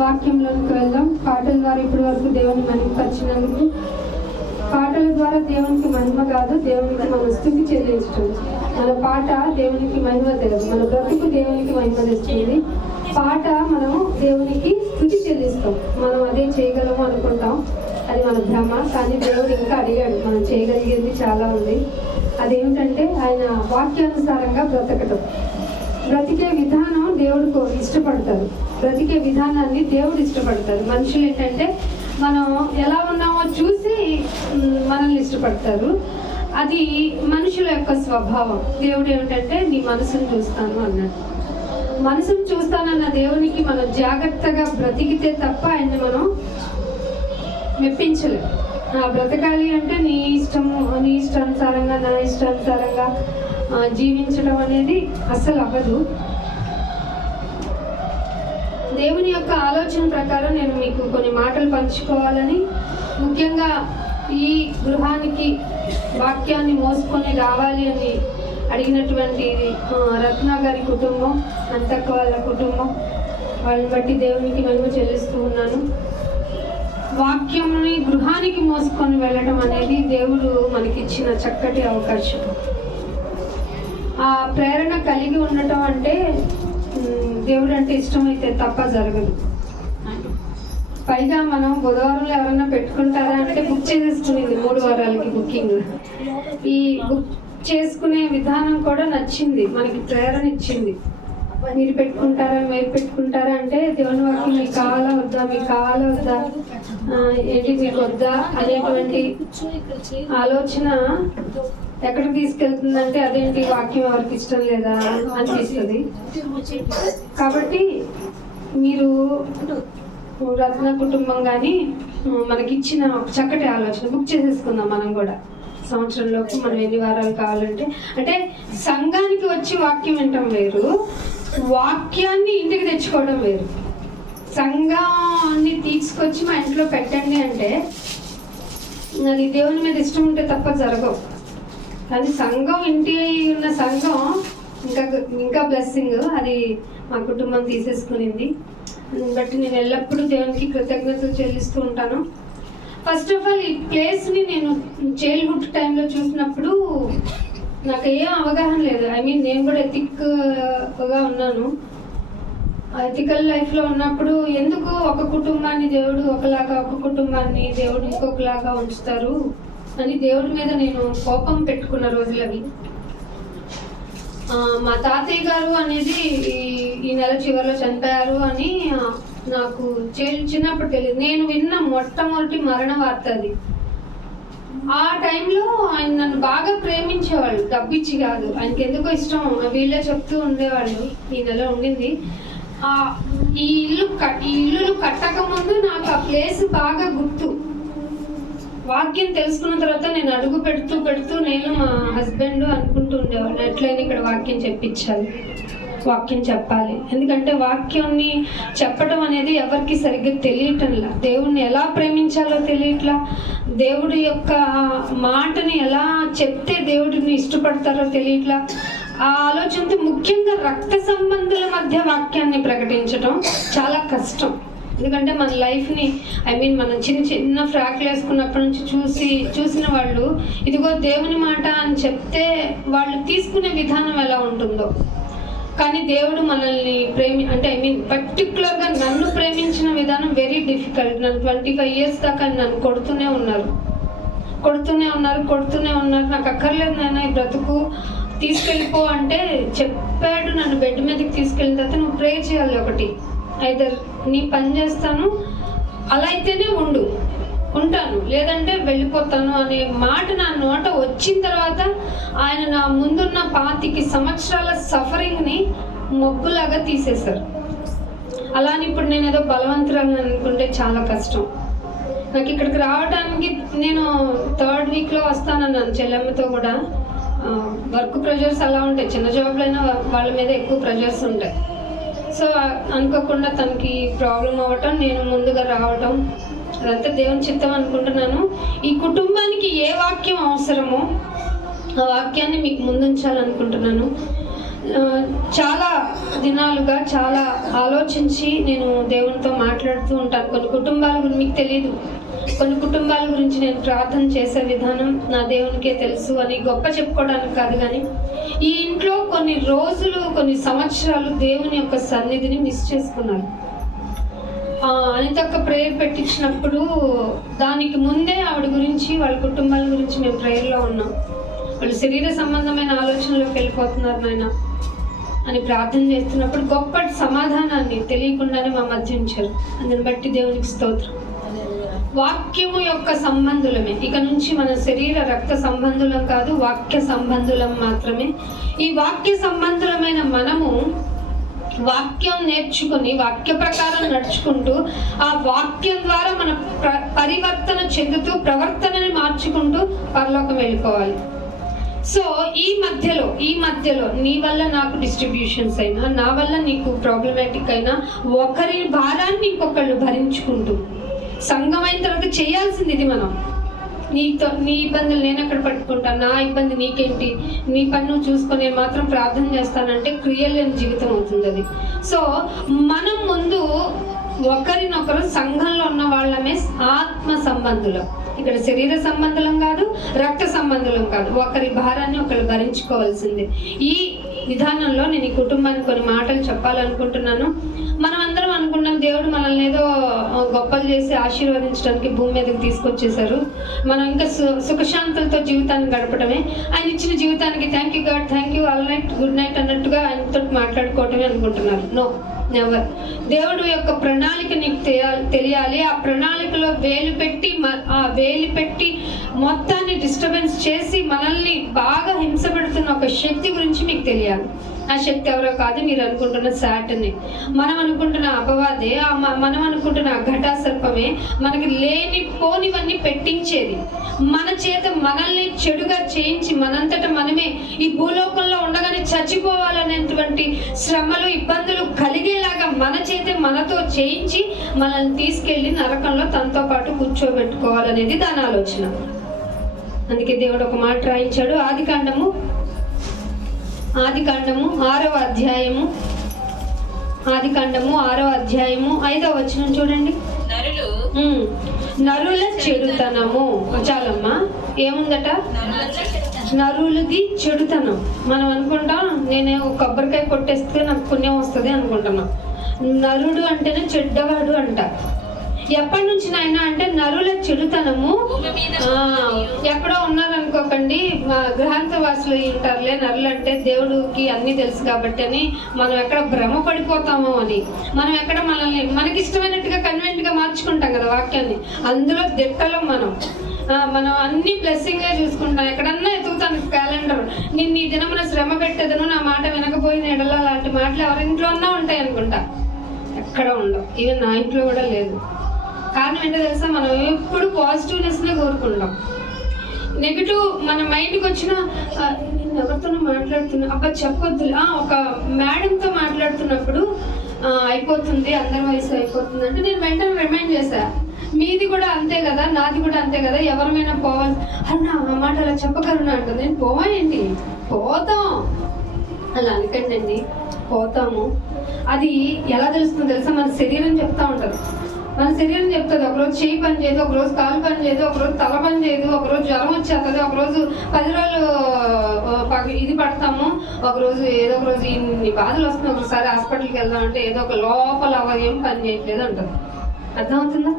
వాక్యంలోకి వెళ్దాం. పాటల ద్వారా ఇప్పటి వరకు దేవుని మహిమపరిచినందుకు, పాటల ద్వారా దేవునికి మహిమ కాదు, దేవునికి మన స్తుతి చెల్లించడం. మన పాట దేవునికి మహిమ తెలియదు, మన బ్రతుకు దేవునికి మహిమ తెస్తుంది. పాట మనము దేవునికి స్తుతి చెల్లిస్తాం. మనం అదే చేయగలము అనుకుంటాం, అది మన భ్రమ. కానీ దేవుడు ఇంకా అడిగాడు, మనం చేయగలిగేది చాలా ఉంది. అదేమిటంటే ఆయన వాక్యానుసారంగా బ్రతకటం. బ్రతికే విధానం దేవుడికి ఇష్టపడతారు, బ్రతికే విధానాన్ని దేవుడు ఇష్టపడతారు. మనుషులు ఏంటంటే మనం ఎలా ఉన్నామో చూసి మనల్ని ఇష్టపడతారు. అది మనుషుల యొక్క స్వభావం. దేవుడు ఏమిటంటే నీ మనసును చూస్తాను అన్నాడు. మనసును చూస్తానన్న దేవునికి మనం జాగ్రత్తగా బ్రతికితే తప్ప ఆయన్ని మనం మెప్పించలేము. బ్రతకాలి అంటే నీ ఇష్టము, నీ ఇష్టానుసారంగా, నా ఇష్టానుసారంగా జీవించడం అనేది అస్సలు అవ్వదు. దేవుని యొక్క ఆలోచన ప్రకారం నేను మీకు కొన్ని మాటలు పంచుకోవాలని, ముఖ్యంగా ఈ గృహానికి వాక్యాన్ని మోసుకొని రావాలి అని అడిగినటువంటి రత్న గారి కుటుంబం, అంతక్క వాళ్ళ కుటుంబం, వాళ్ళని బట్టి దేవునికి మహిమ చెల్లిస్తూ ఉన్నాను. వాక్యంని గృహానికి మోసుకొని వెళ్ళడం అనేది దేవుడు మనకిచ్చిన చక్కటి అవకాశం. ఆ ప్రేరణ కలిగి ఉండటం అంటే దేవుడు అంటే ఇష్టమైతే తప్ప జరగదు. పైగా మనం బుధవారంలో ఎవరన్నా పెట్టుకుంటారా అంటే బుక్ చేసేసుకునేది 3 వారాలకి బుకింగ్. ఈ బుక్ చేసుకునే విధానం కూడా నచ్చింది, మనకి ప్రేరణ ఇచ్చింది. మీరు పెట్టుకుంటారా అంటే దేవుని వాక్యం మీకు కావాలా వద్దా, మీకు కావాలా వద్దా, ఏంటి మీకు వద్దా అనేటువంటి ఆలోచన ఎక్కడికి తీసుకెళ్తుందంటే అదేంటి వాక్యం ఎవరికి ఇష్టం లేదా అనిపిస్తుంది. కాబట్టి మీరు రత్న కుటుంబం కానీ మనకిచ్చిన చక్కటి ఆలోచన బుక్ చేసేసుకుందాం. మనం కూడా సంవత్సరంలోపు మనం ఎన్ని వారాలు కావాలంటే, అంటే సంఘానికి వచ్చి వాక్యం వినటం వేరు, వాక్యాన్ని ఇంటికి తెచ్చుకోవడం వేరు. సంఘాన్ని తీసుకొచ్చి మా ఇంట్లో పెట్టండి అంటే అది దేవుని మీద ఇష్టం ఉంటే తప్ప జరగవు. కానీ సంఘం, ఇంటి ఉన్న సంఘం ఇంకా బ్లెస్సింగ్. అది మా కుటుంబం తీసేసుకునింది. బట్టి నేను ఎల్లప్పుడూ దేవునికి కృతజ్ఞతలు చెల్లిస్తూ ఉంటాను. ఫస్ట్ ఆఫ్ ఆల్ ఈ ప్లేస్ని నేను చైల్డ్హుడ్ టైంలో చూసినప్పుడు నాకు ఏం అవగాహన లేదు. నేను కూడా ఎథిక్గా ఉన్నాను. ఎథికల్ లైఫ్లో ఉన్నప్పుడు ఎందుకు ఒక కుటుంబాన్ని దేవుడు ఒకలాగా, ఒక కుటుంబాన్ని దేవుడు ఇంకొకలాగా ఉంచుతారు అని దేవుడి మీద నేను కోపం పెట్టుకున్న రోజులు అవి. మా తాతయ్య గారు అనేది ఈ నెల చివరిలో చనిపోయారు అని నాకు చిన్నప్పుడు తెలియదు. నేను విన్న మొట్టమొదటి మరణ వార్త అది. ఆ టైంలో ఆయన నన్ను బాగా ప్రేమించేవాళ్ళు, డబ్బిచ్చి కాదు, ఆయనకి ఎందుకో ఇష్టం. వీళ్ళే చెప్తూ ఉండేవాళ్ళు. ఈ నెల ఉండింది. ఈ ఇల్లులు కట్టక ముందు నాకు ఆ ప్లేస్ బాగా గుర్తు. వాక్యం తెలుసుకున్న తర్వాత నేను అడుగు పెడుతూ నేను మా హస్బెండ్ అనుకుంటూ ఉండేవాళ్ళు, ఎట్లయినా ఇక్కడ వాక్యం చెప్పించాలి, వాక్యం చెప్పాలి. ఎందుకంటే వాక్యాన్ని చెప్పడం అనేది ఎవరికి సరిగ్గా తెలియటంలా, దేవుడిని ఎలా ప్రేమించాలో తెలియట్లా, దేవుడి యొక్క మాటని ఎలా చెప్తే దేవుడిని ఇష్టపడతారో తెలియట్లా. ఆ ఆలోచనతో ముఖ్యంగా రక్త సంబంధుల మధ్య వాక్యాన్ని ప్రకటించడం చాలా కష్టం. ఎందుకంటే మన లైఫ్ని మనం చిన్న ఫ్రాక్లు వేసుకున్నప్పటి నుంచి చూసిన వాళ్ళు ఇదిగో దేవుని మాట అని చెప్తే వాళ్ళు తీసుకునే విధానం ఎలా ఉంటుందో. కానీ దేవుడు మనల్ని పర్టికులర్గా నన్ను ప్రేమించిన విధానం వెరీ డిఫికల్ట్. నన్ను 25 years దాకా నన్ను కొడుతూనే ఉన్నారు. నాకు అక్కర్లేదు నాయన ఈ బ్రతుకు, తీసుకెళ్ళిపో అంటే చెప్పాడు. నన్ను బెడ్ మీదకి తీసుకెళ్ళిన తర్వాత నువ్వు ప్రే చేయాలి. ఒకటి ఐదర్ నీ పని చేస్తాను, అలా అయితేనే ఉంటాను, లేదంటే వెళ్ళిపోతాను అనే మాట నా నోట వచ్చిన తర్వాత ఆయన నా ముందున్న 25 సంవత్సరాల సఫరింగ్ని మొగ్గులాగా తీసేశారు. అలానే ఇప్పుడు నేను ఏదో బలవంతురాలని అనుకుంటే చాలా కష్టం. నాకు ఇక్కడికి రావడానికి నేను 3rd weekలో వస్తానన్నాను చెల్లెమ్మతో కూడా. వర్క్ ప్రెషర్స్ అలా ఉంటాయి, చిన్న జాబ్లో అయినా వాళ్ళ మీద ఎక్కువ ప్రెషర్స్ ఉంటాయి. సో అనుకోకుండా తనకి ప్రాబ్లం అవ్వటం, నేను ముందుగా రావటం, అదంతా దేవుని చిత్తం అనుకుంటున్నాను. ఈ కుటుంబానికి ఏ వాక్యం అవసరమో ఆ వాక్యాన్ని మీకు ముందుంచాలనుకుంటున్నాను. చాలా దినాలుగా చాలా ఆలోచించి నేను దేవునితో మాట్లాడుతూ ఉంటాను. కొన్ని కుటుంబాల గురించి మీకు తెలియదు, కొన్ని కుటుంబాల గురించి నేను ప్రార్థన చేసే విధానం నా దేవునికే తెలుసు అని గొప్ప చెప్పుకోవడానికి కాదు, కానీ ఈ ఇంట్లో కొన్ని రోజులు కొన్ని సంవత్సరాలు దేవుని యొక్క సన్నిధిని మిస్ చేసుకున్నారు. అనితక్క ప్రేయర్ పెట్టించినప్పుడు దానికి ముందే ఆవిడ గురించి వాళ్ళ కుటుంబాల గురించి మేము ప్రేయర్లో ఉన్నాం. వాళ్ళు శరీర సంబంధమైన ఆలోచనలోకి వెళ్ళిపోతున్నారు నాయన అని ప్రార్థన చేస్తున్నప్పుడు గొప్ప సమాధానాన్ని తెలియకుండానే మా మధ్య ఉంచారు. అందుని బట్టి దేవునికి స్తోత్రం. వాక్యము యొక్క సంబంధులమే, ఇక నుంచి మన శరీర రక్త సంబంధులం కాదు, వాక్య సంబంధులం మాత్రమే. ఈ వాక్య సంబంధులమైన మనము వాక్యం నేర్చుకుని వాక్య ప్రకారం నడుచుకుంటూ ఆ వాక్యం ద్వారా మన పరివర్తన చెందుతూ ప్రవర్తనని మార్చుకుంటూ పరలోకం వెళ్ళిపోవాలి. సో ఈ మధ్యలో నీ వల్ల నాకు డిస్ట్రిబ్యూషన్స్ అయినా, నా వల్ల నీకు ప్రాబ్లమాటిక్ అయినా, ఒకరి భారాన్ని ఇంకొకళ్ళు భరించుకుంటూ సంఘం అయిన తర్వాత చేయాల్సింది ఇది. మనం నీ ఇబ్బందులు నేను ఎక్కడ పట్టుకుంటాను, నా ఇబ్బంది నీకేంటి, నీ పని నువ్వు చూసుకొని నేను మాత్రం ప్రార్థన చేస్తానంటే క్రియలు లేని జీవితం అవుతుంది అది. సో మనం ముందు ఒకరినొకరు సంఘంలో ఉన్న వాళ్ళమే ఆత్మ సంబంధులం. ఇక్కడ శరీర సంబంధులం కాదు, రక్త సంబంధులం కాదు. ఒకరి భారాన్ని ఒకరు భరించుకోవాల్సిందే. ఈ విధానంలో నేను ఈ కుటుంబానికి కొన్ని మాటలు చెప్పాలనుకుంటున్నాను. మనం అందరం అనుకున్నాం దేవుడు మనల్ని ఏదో గొప్పలు చేసి ఆశీర్వదించడానికి భూమి మీదకి తీసుకొచ్చేసారు, మనం ఇంకా సుఖశాంతులతో జీవితాన్ని గడపడమే, ఆయన ఇచ్చిన జీవితానికి thank you God, thank you, all night, good night అన్నట్టుగా ఆయనతో మాట్లాడుకోవటమే అనుకుంటున్నారు. No, never. దేవుడు యొక్క ప్రణాళిక నీకు తెలియాలి. ఆ ప్రణాళికలో వేలు పెట్టి మొత్తాన్ని డిస్టర్బెన్స్ చేసి మనల్ని బాగా హింస పెడుతున్న ఒక శక్తి గురించి మీకు తెలియాలి. ఆ శక్తి ఎవరో కాదు, మీరు అనుకుంటున్న సాటనే, మనం అనుకుంటున్న అపవాదే, మనం అనుకుంటున్న ఘటా సర్పమే, మనకి లేని పోనివన్నీ పెట్టించేది, మన చేత మనల్ని చెడుగా చేయించి మనంతట మనమే ఈ భూలోకంలో ఉండగానే చచ్చిపోవాలనేటువంటి శ్రమలు ఇబ్బందులు కలిగేలాగా మన చేత మనతో చేయించి మనల్ని తీసుకెళ్లి నరకంలో తనతో పాటు కూర్చోబెట్టుకోవాలనేది దాని ఆలోచన. అందుకే దేవుడు ఒక మాట రాయించాడు. ఆదికాండము 6వ అధ్యాయము 5వ వచనం చూడండి. నరుల చెడుతనము. చాలమ్మా, ఏముందట? నరులది చెడుతనం. మనం అనుకుంటాం నేనే ఒక కొబ్బరికాయ కొట్టేస్తే నాకు పుణ్యం వస్తుంది అనుకుంటున్నాం. నరుడు అంటేనే చెడ్డవాడు అంట. ఎప్పటి నుంచి నాయన అంటే నరుల చెడుతనము. ఎక్కడో ఉన్నారనుకోకండి, గ్రహాంత వాసులు ఉంటారులే, నరులు అంటే దేవుడికి అన్ని తెలుసు కాబట్టి అని మనం ఎక్కడ భ్రమ పడిపోతామో అని, మనం ఎక్కడ మనల్ని మనకి ఇష్టమైనట్టుగా కన్వెంట్ గా మార్చుకుంటాం కదా వాక్యాన్ని. అందులో దిట్టలం మనం అన్ని బ్లెస్సింగ్ గా చూసుకుంటాం. ఎక్కడన్నా ఎదుగుతాను క్యాలెండర్, నిన్ను ఈ దినమున శ్రమ పెట్టేదను, నా మాట వినకపోయిన ఎడల, అలాంటి మాటలు ఎవరింట్లో అన్నా ఉంటాయి అనుకుంటా. ఎక్కడ ఉండవు, ఈవెన్ నా ఇంట్లో కూడా లేదు. కారణం ఏంటో తెలుసా? మనం ఎప్పుడు పాజిటివ్నెస్నే కోరుకుంటాం. నెగిటివ్ మన మైండ్కి వచ్చిన, నేను ఎవరితోనో మాట్లాడుతున్నా, అబ్బా చెప్పొద్దు. ఒక మేడంతో మాట్లాడుతున్నప్పుడు అయిపోతుంది, అందరి వయసు అయిపోతుంది అంటే నేను వెంటనే రిమైండ్ చేశా, మీది కూడా అంతే కదా, నాది కూడా అంతే కదా, ఎవరిమైనా పోవాలి అన్నా ఆ మాట అలా చెప్పగలనా అంటుంది. నేను పోవా ఏంటి? పోతాం, అలా అనకండి, పోతాము. అది ఎలా తెలుస్తుందో తెలుసా? మన శరీరం చెప్తా ఉంటుంది. మన శరీరం చెప్తుంది, ఒకరోజు చేయి పని చేయదు, ఒకరోజు కాలు పని చేయదు, ఒకరోజు తల పని చేయదు, ఒకరోజు జ్వరం వచ్చేస్తుంది, ఒకరోజు 10 రోజులు ఇది పడతాము, ఒకరోజు ఏదో ఒక రోజు ఇన్ని బాధలు వస్తున్నాయి, ఒకసారి హాస్పిటల్కి వెళ్దామంటే ఏదో ఒక లోపల అవయవం పని చేయట్లేదు అంటుంది. అర్థమవుతుందా?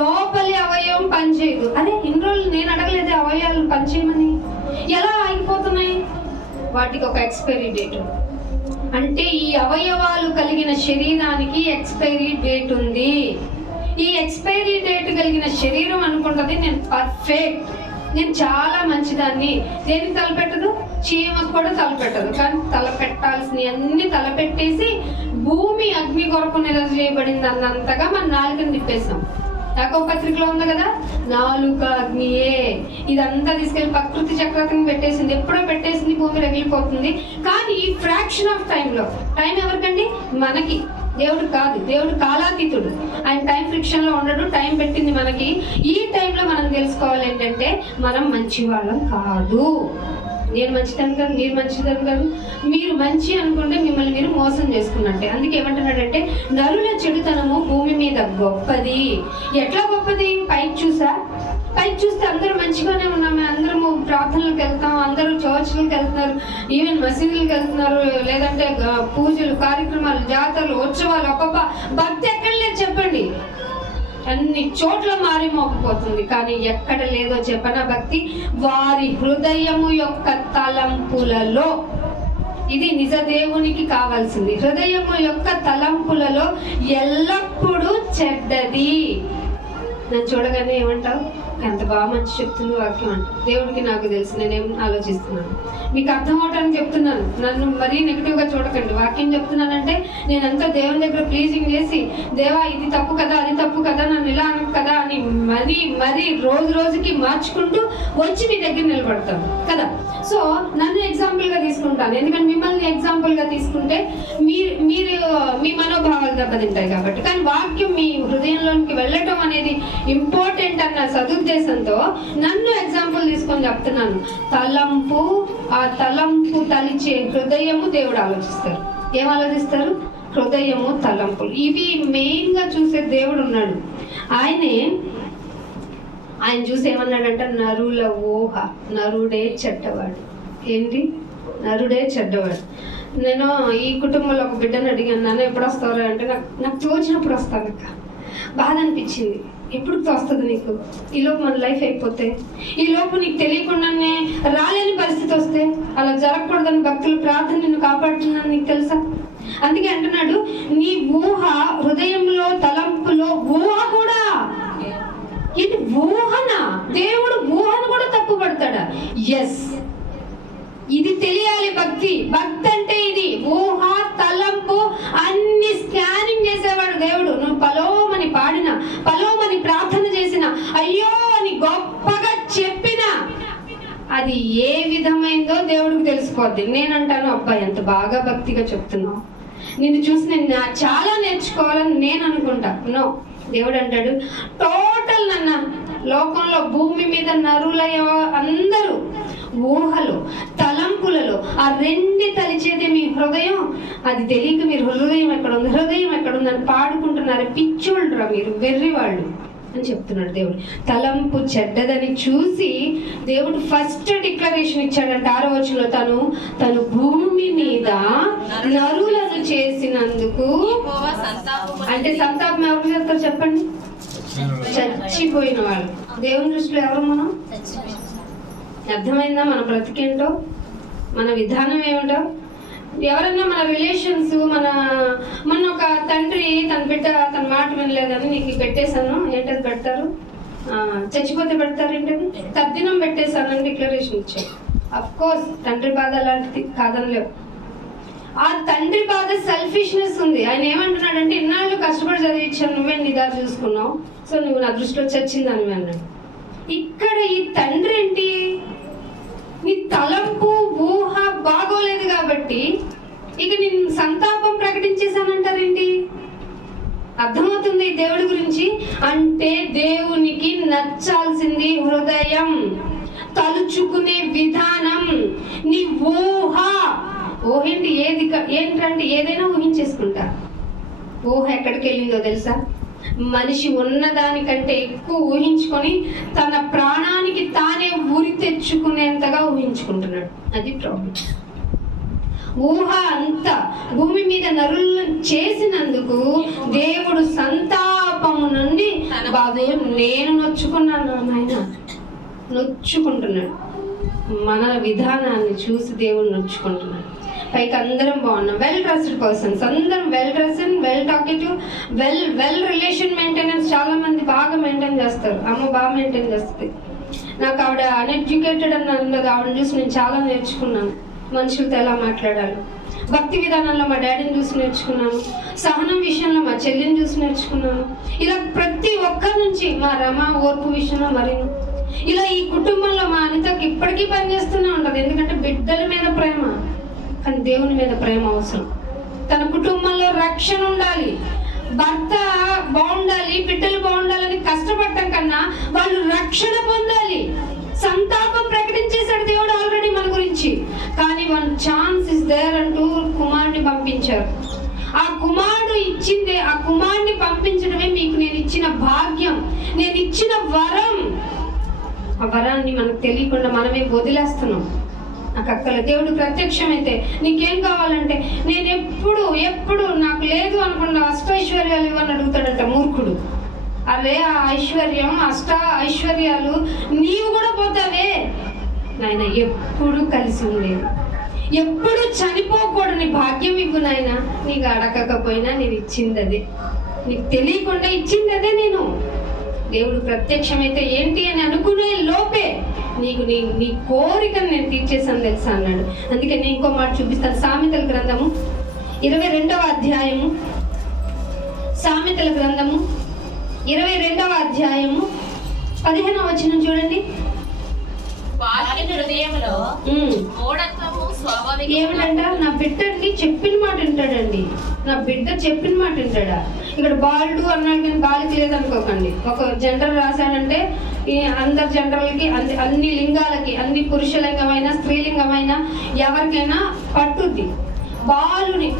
లోపలి అవయవం పని చేయదు. అదే ఇన్ని రోజులు నేను అడగలేదు అవయవాలు పని చేయమని. ఎలా ఆగిపోతున్నాయి? వాటికి ఒక ఎక్స్పైరీ డేట్. అంటే ఈ అవయవాలు కలిగిన శరీరానికి ఎక్స్పైరీ డేట్ ఉంది. ఈ ఎక్స్పైరీ డేట్ కలిగిన శరీరం అనుకుంటుంది నేను పర్ఫెక్ట్, నేను చాలా మంచిదాన్ని. దేనికి తలపెట్టదు? చీమకు కూడా తలపెట్టదు. కానీ తలపెట్టాల్సిన అన్ని తలపెట్టేసి భూమి అగ్ని కొరకు నిలవ చేయబడింది అన్నంతగా మన నాలుకని తిప్పేసాం. యాకోబు పత్రికలో ఉంది కదా, నాలుక అగ్నియే. ఇదంతా తీసుకెళ్లి ప్రకృతి చక్రవర్తిని పెట్టేసింది, ఎప్పుడో పెట్టేసింది, భూమి రగిలిపోతుంది. కానీ ఈ ఫ్రాక్షన్ ఆఫ్ టైంలో, టైం ఎవరికండి? మనకి. దేవుడు కాదు, దేవుడు కాలాతీతుడు, ఆయన టైం ఫ్రిక్షన్ లో ఉండడు. టైం పెట్టింది మనకి. ఈ టైంలో మనం తెలుసుకోవాలి ఏంటంటే మనం మంచి వాళ్ళం కాదు. నేను మంచిదని కాదు, మీరు మంచిదని కాదు. మీరు మంచి అనుకుంటే మిమ్మల్ని మీరు మోసం చేసుకున్నట్టే. అందుకే ఏమంటున్నాడంటే నరుల చెడుతనము భూమి మీద గొప్పది. ఎట్లా గొప్పది? పైకి చూస్తే అందరూ మంచిగానే ఉన్నాము, అందరము ప్రార్థనలకు వెళ్తాం, అందరూ చర్చ్లకు వెళ్తున్నారు, ఈవెన్ మసీదులకు వెళ్తున్నారు, లేదంటే పూజలు, కార్యక్రమాలు, జాతరలు, ఉత్సవాలు. అబ్బబ్బా, భక్తి ఎక్కడ లేదు చెప్పండి? అన్ని చోట్ల మారి మోకపోతుంది. కానీ ఎక్కడ లేదో చెప్పనా భక్తి? వారి హృదయము యొక్క తలంపులలో. ఇది నిజ దేవునికి కావాల్సింది. హృదయము యొక్క తలంపులలో ఎల్లప్పుడూ చెడ్డది. నన్ను చూడగానే ఏమంటావు? ఎంత బాగా మంచి చెప్తుంది వాక్యం అంట. దేవుడికి నాకు తెలుసు, నేనేం ఆలోచిస్తున్నాను, మీకు అర్థం అవటానికి చెప్తున్నాను. నన్ను మరీ నెగిటివ్గా చూడకండి. వాక్యం చెప్తున్నానంటే నేను ఎంతో దేవుని దగ్గర ప్లీజింగ్ చేసి, దేవా ఇది తప్పు కదా, అది తప్పు కదా, నన్ను ఇలా అనకు కదా అని మరీ రోజుకి మార్చుకుంటూ వచ్చి మీ దగ్గర నిలబడతాను కదా. సో నన్ను ఎగ్జాంపుల్గా తీసుకుంటాను, ఎందుకంటే మిమ్మల్ని ఎగ్జాంపుల్గా తీసుకుంటే మీరు మీ మనోభావాలు దెబ్బతింటాయి కాబట్టి. కానీ వాక్యం మీ హృదయంలోనికి వెళ్ళటం అనేది ఇంపార్టెంట్ అన్న సదుద్దేశంతో నన్ను ఎగ్జాంపుల్ తీసుకొని చెప్తున్నాను. ఆ తలంపు తలిచే హృదయము దేవుడు ఆలోచిస్తారు. ఏం ఆలోచిస్తారు? హృదయము, తలంపులు. ఇవి మెయిన్ గా చూసే దేవుడు ఉన్నాడు. ఆయన చూసి ఏమన్నాడంట? నరుల ఊహ, నరుడే చెడ్డవాడు. ఏంటి? నరుడే చెడ్డవాడు. నేను ఈ కుటుంబంలో ఒక బిడ్డను అడిగాను, నాన్న ఎప్పుడు వస్తావు అంటే, నాకు తోచినప్పుడు వస్తాను అక్క. బాధ అనిపించింది. ఎప్పుడు వస్తుంది నీకు? ఈలోపు మన లైఫ్ అయిపోతే, ఈలోపు నీకు తెలియకుండానే రాలేని పరిస్థితి వస్తే, అలా జరగకూడదని భక్తుల ప్రార్థన నిన్ను కాపాడుతుందని నీకు తెలుసా? అందుకే అంటున్నాడు, నీ ఊహ, హృదయంలో తలంపులో ఊహ కూడా. ఇది ఊహనా? దేవుడు ఊహను కూడా తప్పు పడతాడా? ఎస్, ఇది తెలియాలి. భక్తి అంటే ఇది. ఊహ, తలంపు అన్ని స్కానింగ్ చేసేవాడు దేవుడు. నువ్వు పలోమని పాడినా, పలోమని ప్రార్థన చేసినా, అయ్యో అని గొప్పగా చెప్పినా, అది ఏ విధమైందో దేవుడికి తెలిసిపోద్ది. నేనంటాను, అబ్బాయి ఎంత బాగా భక్తిగా చెప్తున్నావు, నిన్ను చూసి నేను చాలా నేర్చుకోవాలని నేను అనుకుంటా. నో, దేవుడు అంటాడు టోటల్ నన్న లోకంలో భూమి మీద నరులయ అందరూ ఊహలు, తలంపులలో ఆ రెండి తలిచేదే మీ హృదయం. అది తెలియక మీరు హృదయం ఎక్కడుందని పాడుకుంటున్నారు. పిచ్చోళ్ళరా మీరు, వెర్రివాళ్ళు అని చెప్తున్నాడు దేవుడు. తలంపు చెడ్డదని చూసి దేవుడు ఫస్ట్ డిక్లరేషన్ ఇచ్చాడంట 6వ వచనంలో, తను భూమి మీద నరులను చేసినందుకు. అంటే సంతాపం ఎవరు చేస్తారు చెప్పండి? చచ్చిపోయిన వాళ్ళు. దేవుని దృష్టిలో ఎవరు మనం? అర్థమైందా? మన బ్రతికేంటో, మన విధానం ఏమిటో. ఎవరైనా మన రిలేషన్స్, మన ఒక తండ్రి తన బిడ్డ తన మాట వినలేదని నీకు పెట్టేశాను, ఏంటది పెడతారు? చచ్చిపోతే పెడతారు. ఏంటది? తద్దినం పెట్టేశానని డిక్లరేషన్ ఇచ్చారు. అఫ్ కోర్స్ తండ్రి బాధ అలాంటిది కాదనిలేవు. ఆ తండ్రి బాధ సెల్ఫిష్నెస్ ఉంది. ఆయన ఏమంటున్నాడంటే, ఇన్నాళ్ళు కష్టపడి చదివించాను, నువ్వే నీ దారి చూసుకున్నావు, సో నువ్వు నా దృష్టిలో చచ్చిందని అన్నాడు. ఇక్కడ ఈ తండ్రి ఏంటి? నీ తలంపు, ఊహ బాగోలేదు కాబట్టి ఇక నేను సంతాపం ప్రకటించేశానంటారేంటి? అర్థమవుతుంది దేవుడి గురించి? అంటే దేవునికి నచ్చాల్సింది హృదయం, తలుచుకునే విధానం, నీ ఊహ. ఊహేంటి? ఏంటంటే ఏదైనా ఊహించేసుకుంటా. ఊహ ఎక్కడికి వెళ్ళిందో తెలుసా? మనిషి ఉన్నదానికంటే ఎక్కువ ఊహించుకొని తన ప్రాణానికి తానే ఉరి తెచ్చుకునేంతగా ఊహించుకుంటున్నాడు. అది ప్రాబ్లం. ఊహ అంతా భూమి మీద నరులను చేసినందుకు దేవుడు సంతాపము నుండి, బాబు నేను నొచ్చుకున్నాను నాయన, నొచ్చుకుంటున్నాడు. మన విధానాన్ని చూసి దేవుడు నొచ్చుకుంటున్నాడు. పైకి అందరం బాగున్నాం, వెల్ డ్రెస్డ్ పర్సన్స్, అందరం well dressed, well talkative, well relation maintenance. చాలా మంది బాగా మెయింటైన్ చేస్తారు. అమ్మ బాగా మెయింటైన్ చేస్తుంది. నాకు ఆవిడ అన్ఎడ్యుకేటెడ్ అని అన్నది, ఆవిడని చూసి నేను చాలా నేర్చుకున్నాను. మనుషులతో ఎలా మాట్లాడాలి, భక్తి విధానంలో మా డాడీని చూసి నేర్చుకున్నాను, సహనం విషయంలో మా చెల్లిని చూసి నేర్చుకున్నాను. ఇలా ప్రతి ఒక్కరి నుంచి, మా రమ ఓర్పు విషయంలో మరిను, ఇలా ఈ కుటుంబంలో మా అనితకి ఇప్పటికీ పనిచేస్తూనే ఉంటుంది. ఎందుకంటే బిడ్డల మీద ప్రేమ, కానీ దేవుని మీద ప్రేమ అవసరం. తన కుటుంబంలో రక్షణ ఉండాలి, భర్త బాగుండాలి, బిడ్డలు బాగుండాలని కష్టపడటం కన్నా వాళ్ళు రక్షణ పొందాలి. సంతాపం ప్రకటించేశాడు దేవుడు ఆల్రెడీ మన గురించి. ఛాన్స్ ఇస్ దేర్ అంటూ కుమారుని పంపించారు. ఆ కుమారుని పంపించడమే మీకు నేను ఇచ్చిన భాగ్యం, నేను ఇచ్చిన వరం. ఆ వరాన్ని మనకు తెలియకుండా మనమే వదిలేస్తున్నాం. నాకు అక్కల దేవుడు ప్రత్యక్షమైతే నీకేం కావాలంటే, నేను ఎప్పుడు నాకు లేదు అనుకున్న అష్టైశ్వర్యాలు ఇవ్వని అడుగుతాడంట మూర్ఖుడు. అరే ఆ ఐశ్వర్యం, ఐశ్వర్యాలు నీవు కూడా పోతావే నాయన. ఎప్పుడు కలిసి ఉండేది, ఎప్పుడు చనిపోకూడని భాగ్యం ఇవ్వు నాయన. నీకు అడగకపోయినా నేను ఇచ్చింది అదే, నీకు తెలియకుండా ఇచ్చింది అదే. నేను దేవుడు ప్రత్యక్షమైతే ఏంటి అని అనుకునే లోపే నీకు నీ కోరికను నేను తీర్చేసాను తెలుసా అన్నాడు. అందుకే నేను ఇంకో మాట చూపిస్తాను. సామెతల గ్రంథము 22వ అధ్యాయము, సామెతల గ్రంథము 22వ అధ్యాయము 15వ వచనం చూడండి. ఏమిటంట? నా బిడ్డని చెప్పిన మాట వింటాడండి. నా బిడ్డ చెప్పిన మాట వింటాడా? ఇక్కడ బాలుడు అన్నాడు కానీ బాలిక లేదనుకోకండి. ఒక జనరల్ రాశాడంటే అందరు జనరల్కి, అన్ని లింగాలకి, అన్ని పురుషలింగమైన స్త్రీలింగమైన ఎవరికైనా పట్టుద్ది. బాలుని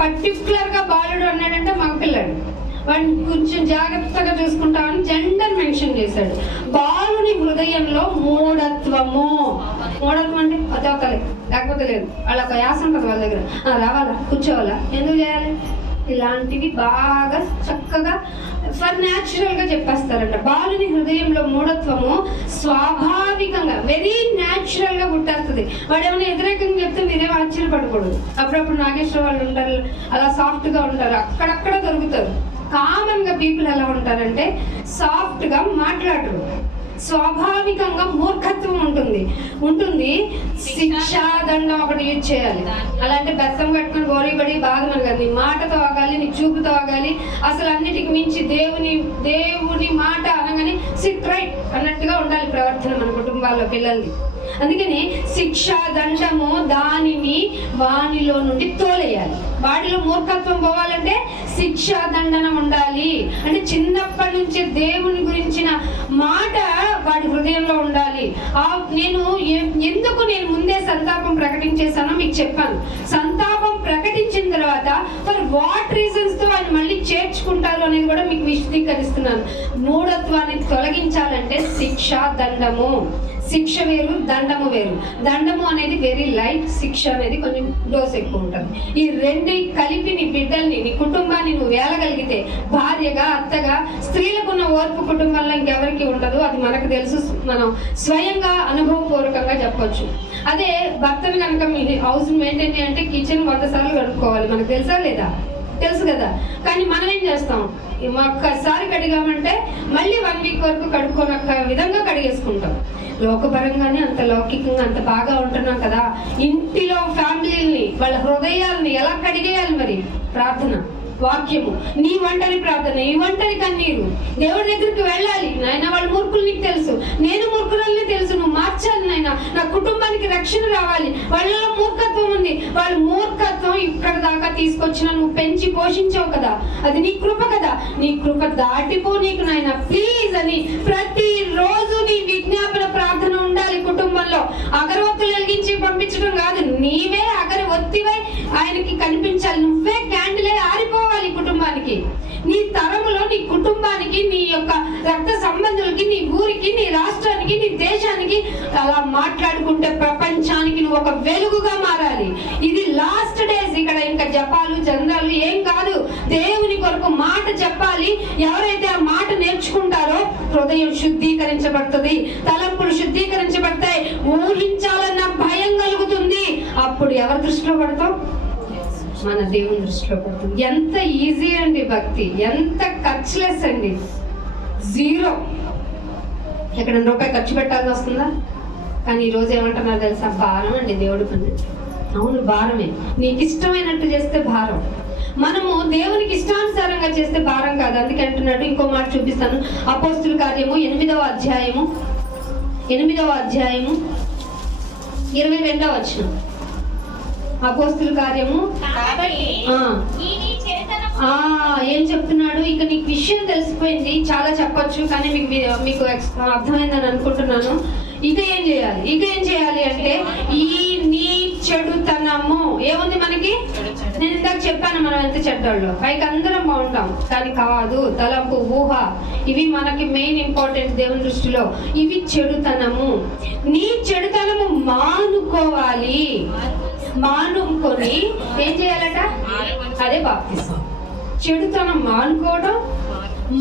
పర్టికులర్గా బాలుడు అన్నాడంటే మగపిల్లాడు, వాడిని కొంచెం జాగ్రత్తగా చూసుకుంటామని జెండర్ మెన్షన్ చేశాడు. బాలుని హృదయంలో మూఢత్వం అంటే అదొకలే, లేకపోతే లేదు. వాళ్ళ ఒక యాస ఉంటుంది వాళ్ళ దగ్గర, రావాలా, కూర్చోవాలా, ఎందుకు చేయాలి, ఇలాంటివి బాగా చక్కగా న్యాచురల్ గా చెప్పేస్తారంట. బాలుని హృదయంలో మూఢత్వము స్వాభావికంగా, వెరీ న్యాచురల్ గా పుట్టేస్తుంది. వాడు ఏమైనా వ్యతిరేకంగా చెప్తే మీరేం ఆశ్చర్యపడకూడదు. అప్పుడప్పుడు నాగేశ్వర వాళ్ళు ఉంటారు, అలా సాఫ్ట్ గా ఉంటారు, అక్కడక్కడ దొరుకుతారు. కామన్ గా పీపుల్ ఎలా ఉంటారంటే సాఫ్ట్ గా మాట్లాడరు, స్వాభావికంగా మూర్ఖత్వం ఉంటుంది. శిక్షా దండం ఒకటి యూజ్ చేయాలి. అలాంటి బెత్తం కట్టుకుని గోరీబడి బాధమని కాదు, నీ మాటతో ఆగాలి, నీ చూపుతో ఆగాలి. అసలు అన్నిటికి మించి దేవుని మాట అనగానే సిట్ రైట్ అన్నట్టుగా ఉండాలి ప్రవర్తన మన కుటుంబాల్లో పిల్లల్ని. అందుకని శిక్షా దండము దానిని వానిలో నుండి తోలేయాలి. వాడిలో మూర్ఖత్వం పోవాలంటే శిక్షా దండన ఉండాలి. అంటే చిన్నప్పటి నుంచి దేవుని గురించిన మాట వాడి హృదయంలో ఉండాలి. ఎందుకు నేను ముందే సంతాపం ప్రకటించేశానో మీకు చెప్పాను. సంతాపం ప్రకటించిన తర్వాత మరి వాట్ రీజన్స్ తో ఆయన మళ్ళీ చేర్చుకుంటారు అనేది కూడా మీకు విశదీకరిస్తున్నాను. మూఢత్వాన్ని తొలగించాలంటే శిక్షా దండము. శిక్ష వేరు, దండము వేరు. దండము అనేది వెరీ లైట్, శిక్ష అనేది కొంచెం డోస్ ఎక్కువ ఉంటుంది. ఈ రెండు కలిపి నీ బిడ్డల్ని, నీ కుటుంబాన్ని నువ్వు వేలగలిగితే, భార్యగా, అత్తగా, స్త్రీలకున్న ఓర్పు కుటుంబంలో ఇంకెవరికి ఉండదు. అది మనకు తెలుసు, మనం స్వయంగా అనుభవపూర్వకంగా చెప్పొచ్చు. అదే భర్తను కనుక మీ హౌస్ మెయింటైన్ చేయాలంటే కిచెన్ 100 సార్లు కడుక్కోవాలి. మనకు తెలుసా లేదా? తెలుసు కదా. కానీ మనం ఏం చేస్తాం, ఒక్కసారి కడిగామంటే మళ్ళీ 1 వీక్ వరకు కడుక్కోనక్క విధంగా కడిగేసుకుంటాం. లోకపరంగానే అంత లౌకికంగా అంత బాగా ఉంటున్నాం కదా. ఇంటిలో ఫ్యామిలీని, వాళ్ళ హృదయాలని ఎలా కడిగేయాలి? మరి ప్రార్థన, వాక్యము, నీ ఒంటరి ప్రార్థన, ఈ ఒంటరి కన్నీరు, దేవుడి దగ్గరికి వెళ్ళాలి. నాయన వాళ్ళ మూర్ఖులు నీకు తెలుసు, నేను మూర్ఖులని తెలుసు, నువ్వు మార్చాలి నాయన, నా కుటుంబానికి రక్షణ రావాలి. వాళ్ళలో మూర్ఖత్వం ఉంది, వాళ్ళ మూర్ఖత్వం ఇక్కడ దాకా తీసుకొచ్చిన నువ్వు పెంచి పోషించావు కదా, అది నీ కృప కదా. నీ కృప దాటిపో నీకు నాయన ప్లీజ్ అని ప్రతిరోజు నీ విజ్ఞాపన ప్రార్థన ఉండాలి కుటుంబంలో. అగరవత్తులు వెలిగించి పంపించడం కాదు, నీవే అగరవత్తివై ఆయనకి కనిపించాలి. నువ్వే క్యాండిలే ఆరిపోవాలి కుటుంబానికి. నీ తరములో, నీ కుటుంబానికి, నీ యొక్క రక్త సంబంధులకి, నీ ఊరికి, నీ రాష్ట్రానికి, నీ దేశానికి అలా మాట్లాడుకుంటే ప్రపంచానికి నువ్వు ఒక వెలుగుగా మారాలి. ఇది లాస్ట్ డేస్. ఇక్కడ ఇంకా జపాలు, జందాలు ఏం కాదు. దేవుని కొరకు మాట చెప్పాలి. ఎవరైతే ఆ మాట నేర్చుకుంటారో హృదయం శుద్ధీకరించబడుతుంది, తలంపులు శుద్ధీకరించబడతాయి, ఊహించాలన్న భయం కలుగుతుంది. అప్పుడు ఎవరి దృష్టిలో పడతాం? మన దేవుని దృష్టిలో పడుతుంది. ఎంత ఈజీ అండి భక్తి, ఎంత ఖర్చులెస్ అండి. 0. ఎక్కడ రూపాయి ఖర్చు పెట్టాల్సి వస్తుందా? కానీ ఈరోజు ఏమంటున్నారు తెలుసా? భారం అండి దేవుడి పని. అవును, భారమే. నీకు ఇష్టమైనట్టు చేస్తే భారం. మనము దేవునికి ఇష్టానుసారంగా చేస్తే భారం కాదు. అందుకే అంటున్నాడు. ఇంకో మాట చూపిస్తాను. అపోస్తుల కార్యము 8వ అధ్యాయము 22వ వచనం. అపోస్తుల కార్యము ఏం చెప్తున్నాడు? ఇక నీకు విషయం తెలిసిపోయింది, చాలా చెప్పొచ్చు కానీ మీకు అర్థమైందని అనుకుంటున్నాను. ఇక ఏం చేయాలి అంటే, ఈ నీ చెడుతనము ఏముంది మనకి? నేను ఇందాక చెప్పాను మనం ఎంత చెడ్డోళ్ళు, పైకి అందరం బాగుంటాం కానీ కాదు. తలంపు, ఊహ, ఇవి మనకి మెయిన్ ఇంపార్టెంట్ దేవుని దృష్టిలో. ఇవి చెడుతనము. నీ చెడుతనము మానుకోవాలి. మానుకొని ఏం చేయాలట? అదే బాప్తిసం. చెడుతనం మానుకోవడం,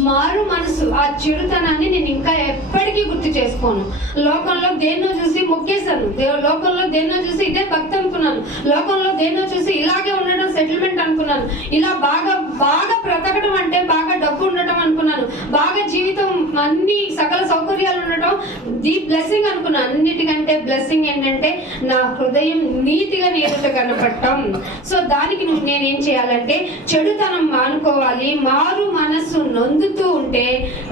మారు మనసు. ఆ చెడుతనాన్ని నేను ఇంకా ఎప్పటికీ గుర్తు చేసుకోను. లోకంలో దేన్నో చూసి మొక్కేశాను, లోకంలో దేన్నో చూసి ఇదే భక్తి అనుకున్నాను, లోకంలో దేన్నో చూసి ఇలాగే ఉండడం సెటిల్మెంట్ అనుకున్నాను, ఇలా బాగా బాగా బ్రతకడం అంటే బాగా డబ్బు ఉండటం అనుకున్నాను, బాగా జీవితం అన్ని సకల సౌకర్యాలు ఉండటం ది బ్లెస్సింగ్ అనుకున్నాను. అన్నిటికంటే బ్లెస్సింగ్ ఏంటంటే నా హృదయం నీతిగా నీరుట కనపడటం. సో దానికి నేనేం చేయాలంటే చెడుతనం మానుకోవాలి. మారు మనస్సు నొందుతూ ఉంటే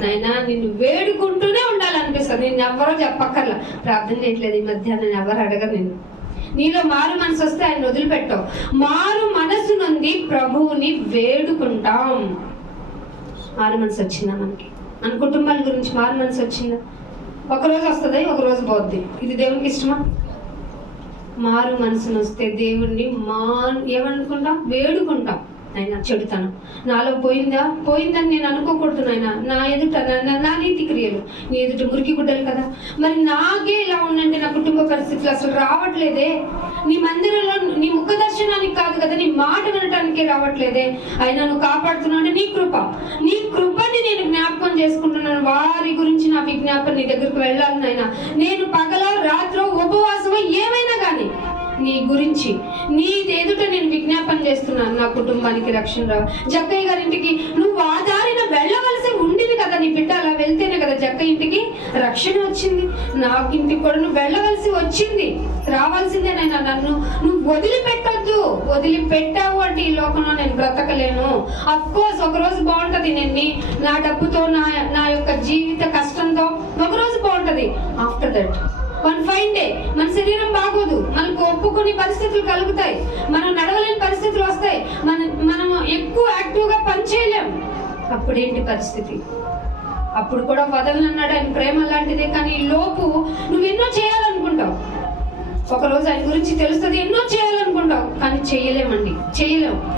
నాయనా నిన్ను వేడుకుంటూనే ఉండాలనిపిస్తుంది. నిన్ను ఎవరో చెప్పక్కర్లా, ప్రార్థన చేయట్లేదు ఈ మధ్య, నేను ఎవరు అడగరు. నీలో మారు మనసు వస్తే ఆయన వదిలిపెట్టావు. మారు మనసు నుండి ప్రభువుని వేడుకుంటాం. మారు మనసు వచ్చిందా మనకి? మన కుటుంబాల గురించి మారు మనసు వచ్చిందా? ఒకరోజు వస్తుంది, ఒకరోజు పోద్ది. ఇది దేవునికి ఇష్టమా? మారు మనసును వస్తే దేవుణ్ణి ఏమనుకుంటాం? వేడుకుంటాం. నాయన చెడుతాను నాలో పోయిందని నేను అనుకోకూడదు నాయన. నా ఎదుట నా నీతి క్రియలు నీ ఎదుట మురికి గుడ్డలు కదా. మరి నాకే ఇలా ఉందంటే నా కుటుంబ పరిస్థితులు అసలు రావట్లేదే. నీ మందిరంలో నీ ముఖ దర్శనానికి కాదు కదా, నీ మాట వినటానికే రావట్లేదే. అయినా నువ్వు కాపాడుతున్నావు అంటే నీ కృపని నేను జ్ఞాపకం చేసుకుంటున్నాను. వారి గురించి నా విజ్ఞాపన నీ దగ్గరకు వెళ్ళాలి నాయన. నేను పగల రాత్రో ఉపవాసమో ఏమైనా కానీ నీ గురించి నీ ఎదుట నేను విజ్ఞాపన చేస్తున్నాను. నా కుటుంబానికి రక్షణ రావు. జక్కయ్య గారింటికి నువ్వు ఆ దారిన వెళ్ళవలసి ఉండింది కదా, నీ బిడ్డ అలా వెళ్తేనే కదా జక్కయ్య ఇంటికి రక్షణ వచ్చింది. నాకు ఇంటికి కూడా నువ్వు వెళ్ళవలసి వచ్చింది, రావాల్సిందేనైనా. నన్ను నువ్వు వదిలిపెట్టొద్దు. వదిలిపెట్టావు అంటే ఈ లోకంలో నేను బ్రతకలేను. అఫ్కోర్స్ ఒకరోజు బాగుంటది, నేను నా డబ్బుతో నా యొక్క జీవిత కష్టంతో ఒకరోజు బాగుంటది. After that one fine day మన శరీరం బాగోదు, మనకు ఒప్పుకొని పరిస్థితులు కలుగుతాయి, మనం నడవలేని పరిస్థితులు వస్తాయి, మనం ఎక్కువ యాక్టివ్గా పనిచేయలేం. అప్పుడేంటి పరిస్థితి? అప్పుడు కూడా వదలనన్నాడు ఆయన. ప్రేమ లాంటిదే. కానీ ఈ లోపు నువ్వు ఎన్నో చేయాలనుకుంటావు, ఒకరోజు ఆయన గురించి తెలుస్తుంది, ఎన్నో చేయాలనుకుంటావు కానీ చేయలేము.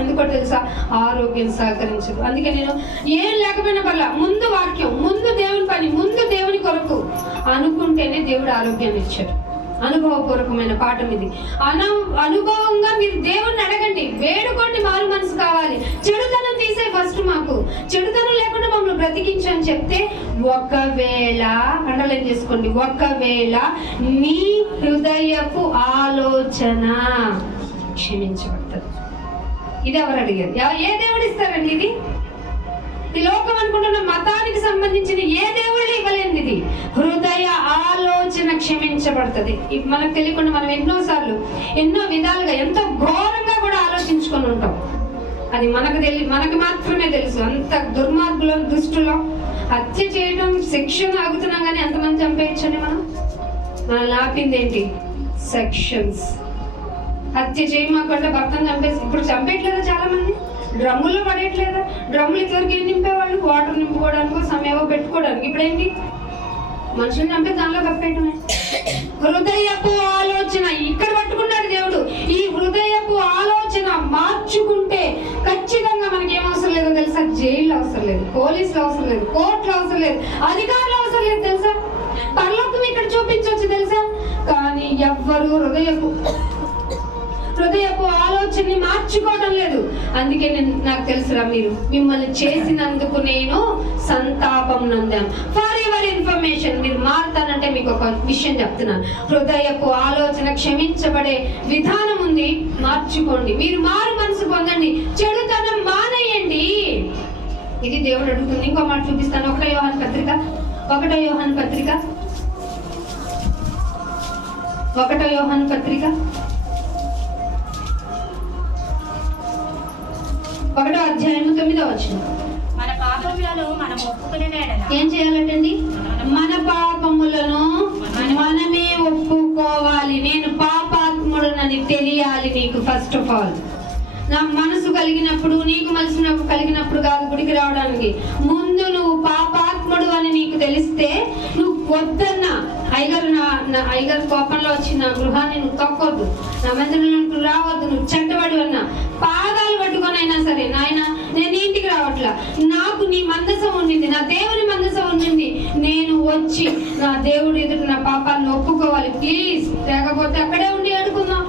ఎందుకో తెలుసా? ఆరోగ్యం సహకరించదు. అందుకే నేను ఏం లేకపోయినా పర్లా, ముందు వాక్యం, ముందు దేవుని పని, ముందు దేవుని కొరకు అనుకుంటేనే దేవుడు ఆరోగ్యాన్ని ఇచ్చాడు. అనుభవపూర్వకమైన పాఠం ఇది. అనుభవంగా మీరు దేవుణ్ణి అడగండి, వేడుకోండి. మారు మనసు కావాలి. చెడుతనం తీసే ఫస్ట్. మాకు చెడుతనం లేకుండా మమ్మల్ని బ్రతికించని చెప్తే, ఒకవేళ అండర్లైన్ చేసుకోండి, ఒకవేళ నీ హృదయపు ఆలోచన క్షమించబడుతుంది. ఇది ఎవరు అడిగారు? ఏ దేవుడు ఇస్తారండి ఇది? ఈ లోకం అనుకుంటున్న మతానికి సంబంధించిన ఏ దేవుళ్ళు ఇవ్వలేంది ఇది. హృదయ ఆలోచన క్షమించబడుతుంది. మనకు తెలియకుండా మనం ఎన్నో విధాలుగా ఎంతో ఘోరంగా కూడా ఆలోచించుకొని ఉంటాం. అది మనకు మాత్రమే తెలుసు. అంత దుర్మార్గుల దృష్టిలో హత్య చేయడం శిక్షణ ఆగుతున్నాం కానీ ఎంతమంది చంపేయచ్చండి? మనం ఆపింది ఏంటి? సెక్షన్స్. హత్య చేయమాకుండా భర్తను చంపేసి ఇప్పుడు చంపేయట్లేదా? చాలా మంది డ్రమ్ముల్లో పడేయట్లేదా? డ్రమ్ములు ఇద్దరికి ఏం నింపేవాళ్ళు? వాటర్ నింపుకోవడానికి, సమేవో పెట్టుకోవడానికి. ఇప్పుడేంటి? మనుషులు చంపే దానిలో కప్పేయటమే. హృదయపు ఆలోచన ఇక్కడ పట్టుకున్నాడు దేవుడు. ఈ హృదయపు ఆలోచన మార్చుకుంటే ఖచ్చితంగా మనకి ఏం అవసరం లేదో తెలుసా? జైలు అవసరం లేదు, పోలీసులు అవసరం లేదు, కోర్టులు అవసరం లేదు, అధికారులు అవసరం లేదు తెలుసా? పరలోకం ఇక్కడ చూపించవచ్చు తెలుసా? కానీ ఎవ్వరు హృదయపు ఆలోచనని మార్చుకోవడం లేదు. అందుకే నాకు తెలుసురా, మిమ్మల్ని చేసినందుకు నేను సంతాపం నొందాను. ఫర్ యువర్ ఇన్ఫర్మేషన్, మీరు మారుతానంటే మీకు ఒక విషయం చెప్తున్నాను. హృదయపు ఆలోచన క్షమించబడే విధానం ఉంది, మార్చుకోండి. మీరు మారు మనసు పొందండి, చెడుతనం మానేయండి. ఇది దేవుడు అడుగుతుంది. ఇంకో మాట చూపిస్తాను. 1 యోహాను పత్రిక 1 యోహాను పత్రిక 1వ అధ్యాయం 9వ వచనం. మన పాపములను మనం ఒప్పుకునే ఏం చేయాలంటండి? మన పాపములను మనమే ఒప్పుకోవాలి. నేను పాపాత్ముడనని తెలియాలి నీకు. ఫస్ట్ ఆఫ్ ఆల్ నా మనసు కలిగినప్పుడు, నీకు మనసు కలిగినప్పుడు కాదు గుడికి రావడానికి. ముందు నువ్వు పాపాత్ముడు అని నీకు తెలిస్తే నువ్వు వద్దన్నా అయ్యగారు నా అయ్యగారు కోపంలో వచ్చి నా గృహాన్ని నువ్వు తొక్కొద్దు, నా మందిరంలోకి రావద్దు, నువ్వు చెడ్డవాడు అన్నా పాదాలు పట్టుకొని అయినా సరే నాయన నేను ఇంటికి రావట్లా, నాకు నీ మందసం ఉండింది, నా దేవుని మందసం ఉండింది, నేను వచ్చి నా దేవుడి ఎదుట నా పాపాలను ఒప్పుకోవాలి ప్లీజ్, లేకపోతే అక్కడే ఉండి అడుగుందాం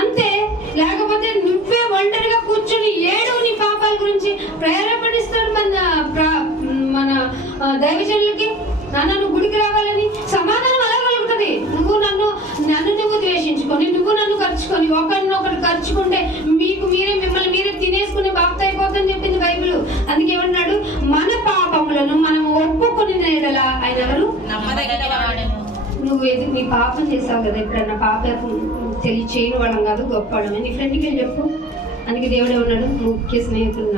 అంతే. లేకపోతే నువ్వే ఒంటరిగా కూర్చొని ఏడు నీ పాపాల గురించి ప్రేరేపణిస్తాడు మన దైవజనులకి. నన్ను గుడికి రావాలని సమాధానం అలా కలుగుతుంది. నువ్వు ద్వేషించుకొని నువ్వు నన్ను ఖర్చుకొని ఒకరినొకరు ఖర్చుకుంటే మిమ్మల్ని మీరే తినేసుకుని బాప్త అయిపోతుందని చెప్పింది బైబిల్. అందుకే ఏమన్నాడు, మన పాపములను మనం ఒప్పుకొని నేడలా ఆయన ఎవరు నువ్వు నీ పాపం చేసావు కదా, ఎప్పుడన్నా పాపం చేయని వాళ్ళం కాదు గొప్పవాళ్ళమే, నీ ఫ్రెండ్కి వెళ్ళి చెప్పు. అందుకే దేవుడే ఉన్నాడు, ముఖ్య స్నేహితుడు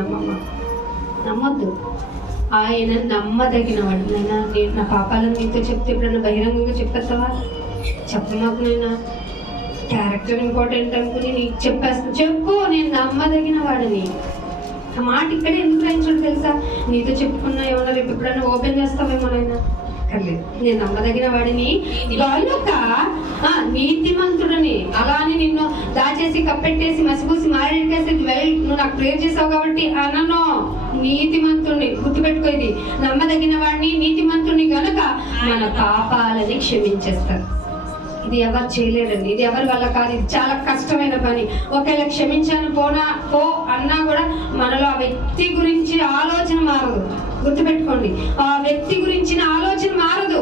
నమ్మొద్దు, ఆయన నమ్మదగిన వాడు. నైనా నేను నా పాపాలను నీతో చెప్తే ఎప్పుడన్నా బహిరంగంగా చెప్పేస్తావా? చెప్పమాకు నైనా, క్యారెక్టర్ ఇంపార్టెంట్ అనుకుని నీకు చెప్పేస్తా, చెప్పు నేను నమ్మదగిన వాడిని. ఆ మాట ఇక్కడే ఎందుకు రాయించాడు తెలుసా? నీతో చెప్పుకున్నా ఏమన్నా రేపు ఎప్పుడన్నా ఓపెన్ చేస్తావేమో నైనా, నేను నమ్మదగిన వాడిని గనుక నీతిమంతుడని. అలా అని నిన్ను దాచేసి కప్పెట్టేసి మసిపూసి మారేసి నువ్వు నాకు ప్రేర్ చేసావు కాబట్టి అనను, నీతిమంతుడిని గుర్తుపెట్టుకో, ఇది నమ్మదగిన వాడిని నీతిమంతుడిని గనుక మన పాపాలని క్షమించేస్తారు. ఇది ఎవరు చేయలేరండి, ఇది ఎవరి వల్ల కాదు, ఇది చాలా కష్టమైన పని. ఒకవేళ క్షమించాను పో అన్నా కూడా మనలో ఆ వ్యక్తి గురించి ఆలోచన మారదు. గుర్తుపెట్టుకోండి, ఆ వ్యక్తి గురించిన ఆలోచన మారదు.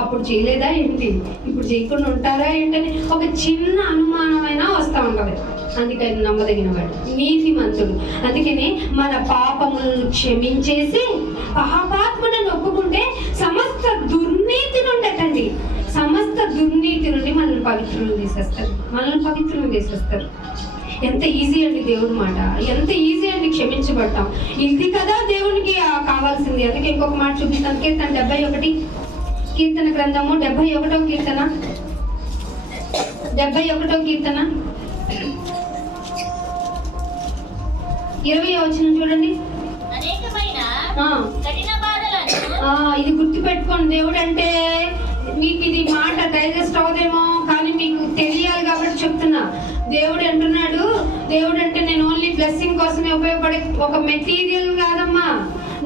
అప్పుడు చేయలేదా ఏంటి, ఇప్పుడు చేయకుండా ఉంటారా ఏంటని ఒక చిన్న అనుమానమైనా వస్తూ ఉంటుంది. అందుకని నమ్మదగిన వాడు నీతిమంతుడు. అందుకని మన పాపములను క్షమించేసి పాపాత్ములను ఒప్పుకుంటే సమస్త దుర్నీతి నుండి సమస్త దుర్నీతి నుండి మనల్ని పవిత్రులను చేసేస్తారు. ఎంత ఈజీ అండి దేవుడి మాట, ఎంత ఈజీ అండి క్షమించబడతాం. ఇది కదా దేవునికి కావాల్సింది. అందుకే ఇంకొక మాట చూపిస్తాను. కీర్తన 71, కీర్తన గ్రంథము 71వ కీర్తన 20వ వచనం చూడండి. ఇది గుర్తు పెట్టుకోండి. దేవుడు అంటే మీకు ఇది మాట డైజెస్ట్ అవదేమో కానీ మీకు తెలియాలి కాబట్టి చెప్తున్నా. దేవుడు అంటే నేను ఓన్లీ బ్లెస్సింగ్ కోసమే ఉపయోగపడే ఒక మెటీరియల్ కాదమ్మా.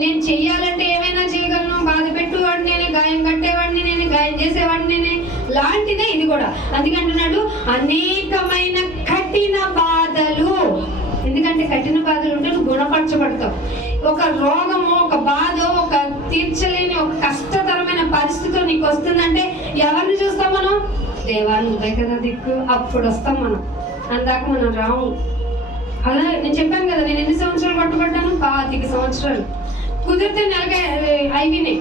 నేను చెయ్యాలంటే ఏమైనా చేయగలను. బాధ పెట్టేవాడిని నేనే, గాయం కట్టేవాడిని నేనే, గాయం చేసేవాడిని నేనే, లాంటిదే ఇది కూడా. అందుకంటున్నాడు అనేకమైన కఠిన బాధలు. ఎందుకంటే కఠిన బాధలు ఉంటే నువ్వు గుణపరచబడతావు. ఒక రోగము, ఒక బాధ, ఒక తీర్చలేని ఒక కష్టతరమైన పరిస్థితి నీకు వస్తుందంటే ఎవరిని చూస్తాం మనం? దేవా నువ్వే కదా దిక్కు, అప్పుడు వస్తాం మనం. అందాక మనం రాము. అలా నేను చెప్పాను కదా, నేను ఎన్ని సంవత్సరాలు పట్టుబడ్డాను? 25 సంవత్సరాలు. కుదిరితే నెలగా అయిపోయినాయి,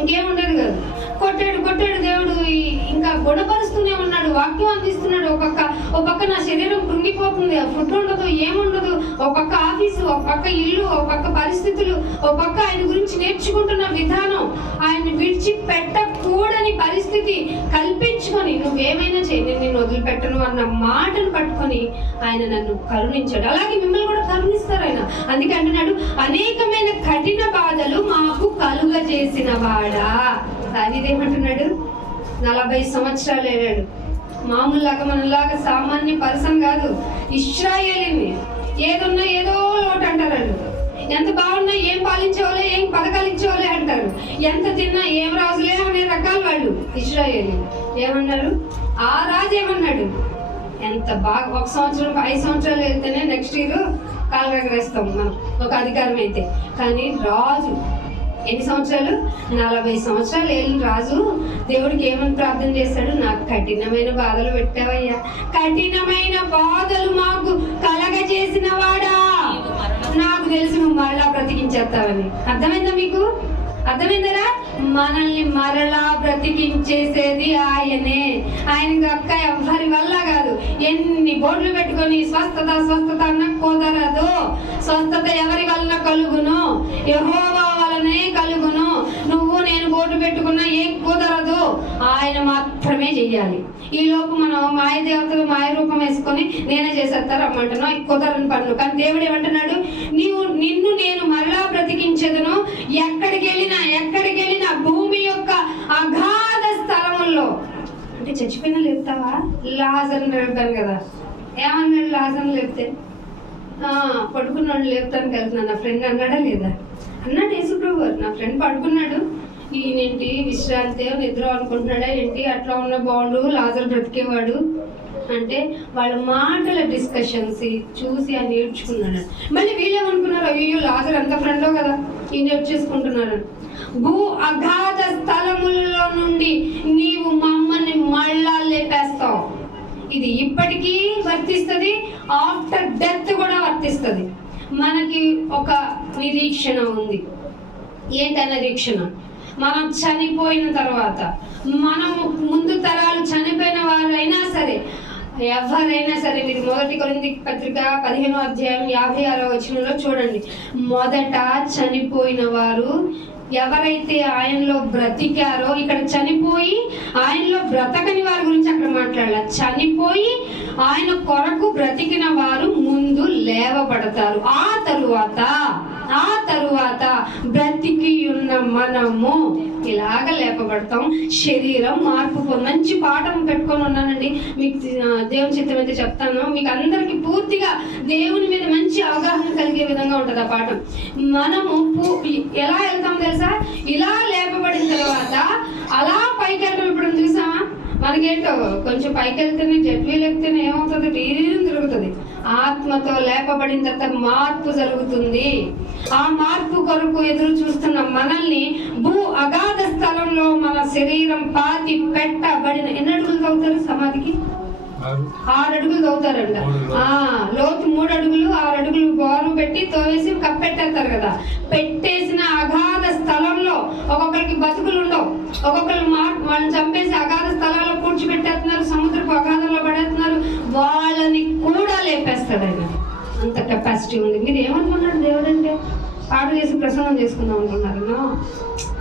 ఇంకేముండదు కదా. కొట్టాడు దేవుడు, ఇంకా గుణపరుస్తూనే ఉన్నాడు, వాక్యం అందిస్తున్నాడు. ఒక పక్క నా శరీరం కృంగిపోతుంది, ఫుడ్ ఉండదు, ఏముండదు. ఒక పక్క ఆఫీసు, ఒక పక్క ఇల్లు, ఒక పక్క పరిస్థితులు, ఒక పక్క ఆయన గురించి నేర్చుకుంటున్న విధానం, ఆయన విడిచిపెట్టకూడని పరిస్థితి కల్పించుకొని నువ్వేమైనా చేయి, నేను నిన్ను వదిలిపెట్టను అన్న మాటను పట్టుకొని ఆయన నన్ను కరుణించాడు. అలాగే మిమ్మల్ని కూడా కరుణిస్తారు ఆయన. అందుకే అంటున్నాడు అనేకమైన కఠిన బాధలు మాకు కలుగజేసిన వాడా. దానిదేమంటున్నాడు, 40 సంవత్సరాలు వెళ్ళాడు. మామూలులాగా మనలాగా సామాన్య పర్సన్ కాదు, ఇశ్రాయేలీని. ఏదున్నా ఏదో లోటు అంటారు వాళ్ళు. ఎంత బాగున్నా ఏం పాలించేవాళ్ళే, ఏం పథకాలు ఇచ్చేవాళ్ళే అంటారు. ఎంత తిన్నా ఏం రాజులే అనే రకాలు వాళ్ళు ఇశ్రాయేలీ. ఏమన్నారు ఆ రాజు? ఏమన్నాడు? ఎంత బాగా 1 సంవత్సరం 5 సంవత్సరాలు వెళ్తేనే నెక్స్ట్ ఇయర్ కాలు ఎగరేస్తాం మనం ఒక అధికారం అయితే. కానీ రాజు ఎన్ని సంవత్సరాలు? 40 సంవత్సరాలు వెళ్ళిన రాజు దేవుడికి ఏమని ప్రార్థన చేశాడు? నాకు కఠినమైన బాధలు పెట్టావయ్యా, కఠినమైన బాధలు మాకు కలగజేసిన వాడా, నాకు తెలిసి నువ్వు మరలా బ్రతికించేస్తావని. అర్థమైందా మీకు? అర్థమైందరా? మనల్ని మరలా బ్రతికించేసేది ఆయనే. ఆయన అక్క ఎవరి వల్ల కాదు. ఎన్ని బోర్డులు పెట్టుకొని స్వస్థత అన్న కుదరదు. స్వస్థత ఎవరి వలన కలుగును? యెహోవా వలనే కలుగును. నువ్వు నేను బోర్డు పెట్టుకున్నా ఏం కుదరదు, ఆయన మాత్రమే చెయ్యాలి. ఈ లోపు మనం మాయ దేవతలు మాయ రూపం వేసుకొని నేనే చేసేస్తారు రమ్మంటున్నావు, కుదరని పనులు. కానీ దేవుడు ఏమంటున్నాడు? నిన్ను నేను మరలా బ్రతికించేదను. ఎక్కడికి వెళ్ళినా భూమి యొక్క ఆ లాజర్ని లేపాను కదా, ఏమన్నాడు లాజర్ని లేపితే? పడుకున్నాడు లేపుతానికి వెళ్తున్నాను నా ఫ్రెండ్ అన్నాడా లేదా? అన్నాడు యేసుప్రభు వారు. నా ఫ్రెండ్ పడుకున్నాడు, ఈయనేంటి విశ్రాంతి నిద్ర అనుకుంటున్నాడా ఏంటి, అట్లా ఉన్న బాగుండు లాజర్ బ్రతికేవాడు అంటే వాళ్ళ మాటల డిస్కషన్స్ చూసి ఆయన నేర్చుకున్నాడు. మళ్ళీ వీళ్ళేమనుకున్నారు, అయ్యో లాజర్ ఎంత ఫ్రెండో కదా ఈయన నేర్చేసుకుంటున్నాడు. భూ అగాధ స్థలములలో నుండి నీవు మా అమ్మని మళ్ళా లేపేస్తావు. ఇది ఇప్పటికీ వర్తిస్తుంది, ఆఫ్టర్ డెత్ కూడా వర్తిస్తుంది. మనకి ఒక నిరీక్షణ ఉంది. ఏంటి నిరీక్షణ? మనం చనిపోయిన తర్వాత, మనం ముందు తరాలు చనిపోయిన వారైనా సరే, ఎవరైనా సరే, మీరు 1 కొరింథీ పత్రిక 15వ అధ్యాయం 56వ వచనంలో చూడండి. మొదట చనిపోయిన వారు ఎవరైతే ఆయనలో బ్రతికారో, ఇక్కడ చనిపోయి ఆయనలో బ్రతకని వారి గురించి అక్కడ మాట్లాడాలి. చనిపోయి ఆయన కొరకు బ్రతికిన వారు ముందు లేవబడతారు. ఆ తరువాత బ్రతికి ఉన్న మనము ఇలాగ లేపబడతాం. శరీరం మార్పు. మంచి పాఠం పెట్టుకొని ఉన్నానండి, మీకు దేవుని చిత్తం అయితే చెప్తాను. మీకు అందరికి పూర్తిగా దేవుని మీద మంచి అవగాహన కలిగే విధంగా ఉంటుంది ఆ పాఠం. మనము ఎలా వెళ్తాం తెలుసా? ఇలా లేపబడిన తర్వాత అలా పైకి వెళ్ళడం. ఇప్పుడు చూసామా, మనకేంటో కొంచెం పైకి వెళ్తేనే జడ్వీలు ఎక్కితేనే ఏమవుతుంది, టీవీ తిరుగుతుంది. ఆత్మతో లేపబడిన తర్వాత మార్పు జరుగుతుంది. ఆ మార్పు కొరకు ఎదురు చూస్తున్న మనల్ని భూ అగాధ స్థలంలో మన శరీరం పాతి పెట్టబడిన, ఎన్ని అడుగులు తవ్వుతారు సమాధికి? 6 అడుగులు తవ్వుతారంట. లోతు 3 అడుగులు, 6 అడుగులు బారు పెట్టి తోవేసి కప్పెట్టేస్తారు కదా. పెట్టేసిన అగాధ స్థలంలో ఒక్కొక్కరికి బతుకులు ఉండవు. ఒక్కొక్కరు వాళ్ళని చంపేసి అగాధ స్థలాల్లో పూడ్చిపెట్టేస్తున్నారు, సముద్రపు అగాధంలో పడేస్తున్నారు. వాళ్ళని కూడా లేపేస్తాడు ఆయన. అంత కెపాసిటీ ఉంది. మీరు ఏమనుకున్నాడు దేవుడు అంటే? పాడు చేసి ప్రసన్నం చేసుకుందాం అనుకున్నారు?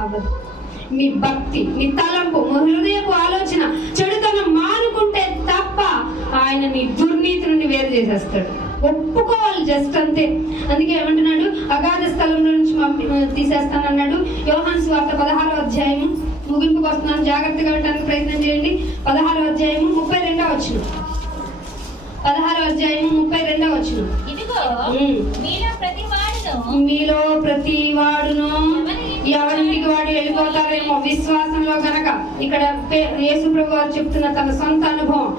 అవ్వదు. మీ భక్తి, మీ తలంపు, మీ హృదయపు ఆలోచన చెడుతనం మానుకుంటే తప్ప ఆయన నీ దుర్నీతి నుండి వేరు చేసేస్తాడు. ఒప్పుకోవాలి, జస్ట్ అంతే. అందుకే ఏమంటున్నాడు? అగాధ స్థలంలో నుంచి తీసేస్తానన్నాడు. యోహాను సువార్త 16వ అధ్యాయం, ముగింపుకు వస్తున్నాను, జాగ్రత్తగా వినడానికి ప్రయత్నం చేయండి. 16వ అధ్యాయం 32వ వచనం. 16వ అధ్యాయం 32వ వచనం. ఇదిగో మీలో ప్రతి వాడును ఎవరింటికి వాడు వెళ్ళిపోతారేమో విశ్వాసంలో గనక. ఇక్కడ యేసుప్రభు వారు చెప్తున్న తన సొంత అనుభవం.